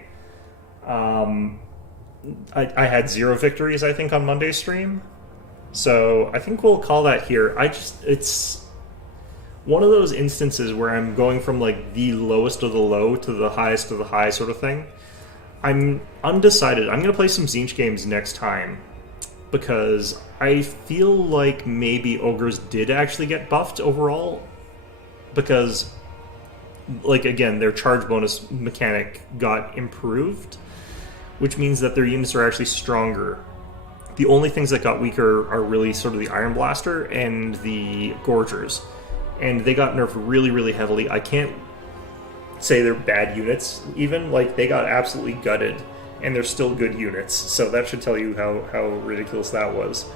I had 0 victories, I think, on Monday's stream. So I think we'll call that here. It's one of those instances where I'm going from like the lowest of the low to the highest of the high sort of thing. I'm undecided. I'm going to play some Tzeentch games next time because I feel like maybe Ogres did actually get buffed overall because, like, again, their charge bonus mechanic got improved, which means that their units are actually stronger. The only things that got weaker are really sort of the Iron Blaster and the Gorgers. And they got nerfed really, really heavily. I can't say they're bad units, even. Like, they got absolutely gutted, and they're still good units. So that should tell you how ridiculous that was.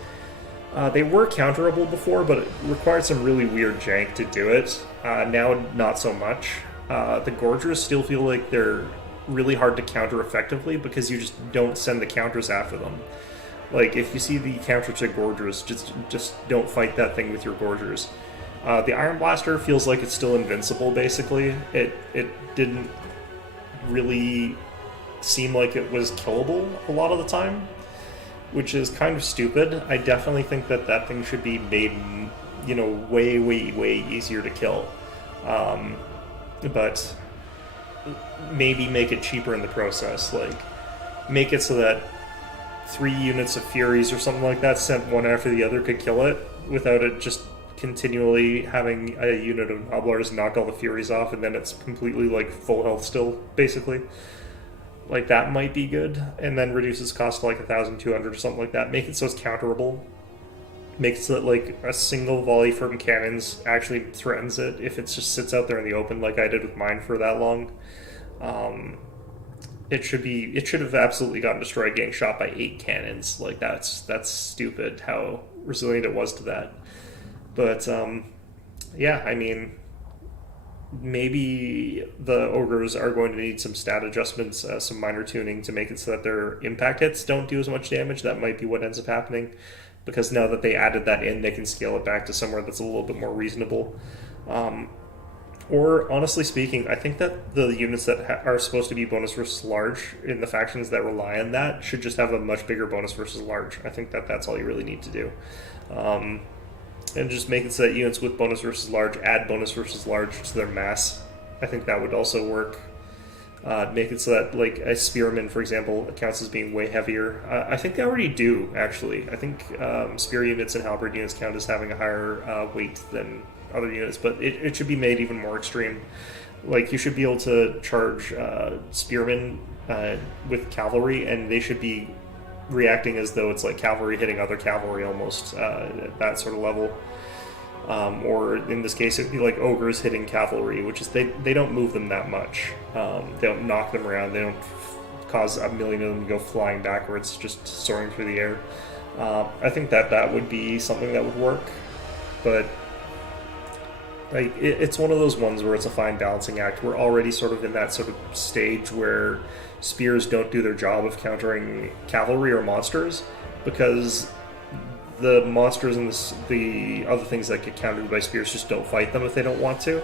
They were counterable before, but it required some really weird jank to do it. Now, not so much. The Gorgers still feel like they're really hard to counter effectively because you just don't send the counters after them. Like, if you see the counter to Gorgers, just don't fight that thing with your Gorgers. The Iron Blaster feels like it's still invincible, basically. It didn't really seem like it was killable a lot of the time, which is kind of stupid. I definitely think that that thing should be made, you know, way, way, way easier to kill. But maybe make it cheaper in the process. Like, make it so that 3 units of Furies or something like that sent one after the other could kill it without it just continually having a unit of Nobblers knock all the Furies off and then it's completely like full health still, basically. Like, that might be good, and then reduces cost to like 1,200 or something like that. Make it so it's counterable. Make it so that like a single volley from cannons actually threatens it if it just sits out there in the open like I did with mine for that long. It should have absolutely gotten destroyed getting shot by 8 cannons. Like, that's stupid how resilient it was to that. But yeah, I mean, maybe the Ogres are going to need some stat adjustments, some minor tuning to make it so that their impact hits don't do as much damage. That might be what ends up happening, because now that they added that in, they can scale it back to somewhere that's a little bit more reasonable. Or, honestly speaking, I think that the units that are supposed to be bonus versus large in the factions that rely on that should just have a much bigger bonus versus large. I think that that's all you really need to do. And just make it so that units with bonus versus large add bonus versus large to their mass. I think that would also work. Make it so that, like, a Spearman, for example, counts as being way heavier. I think they already do, actually. I think Spear units and Halberd units count as having a higher weight than other units, but it should be made even more extreme. Like, you should be able to charge Spearmen with cavalry, and they should be reacting as though it's like cavalry hitting other cavalry almost, at that sort of level. Or in this case, it'd be like ogres hitting cavalry, which is they don't move them that much. They don't knock them around. They don't cause a million of them to go flying backwards, just soaring through the air. I think that would be something that would work, but like it's one of those ones where it's a fine balancing act. We're already sort of in that sort of stage where spears don't do their job of countering cavalry or monsters, because the monsters and the other things that get countered by spears just don't fight them if they don't want to.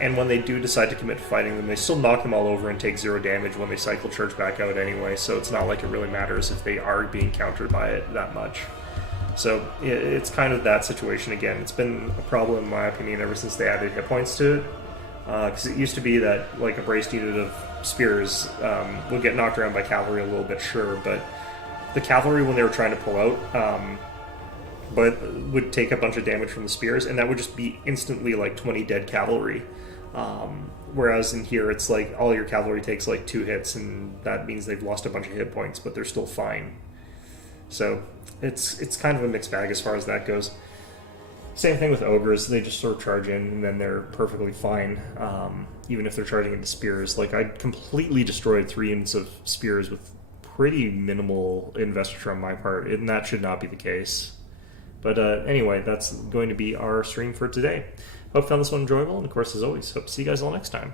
And when they do decide to commit to fighting them, they still knock them all over and take 0 damage when they cycle charge back out anyway, so it's not like it really matters if they are being countered by it that much. So it's kind of that situation again. It's been a problem, in my opinion, ever since they added hit points to it. Because it used to be that like a braced unit of spears would get knocked around by cavalry a little bit, sure, but the cavalry, when they were trying to pull out, but would take a bunch of damage from the spears, and that would just be instantly like 20 dead cavalry. Whereas in here, it's like all your cavalry takes like 2 hits, and that means they've lost a bunch of hit points, but they're still fine. So it's kind of a mixed bag as far as that goes. Same thing with ogres. They just sort of charge in, and then they're perfectly fine, even if they're charging into spears. Like, I completely destroyed 3 units of spears with pretty minimal investiture on my part, and that should not be the case. But anyway, that's going to be our stream for today. Hope you found this one enjoyable, and of course, as always, hope to see you guys all next time.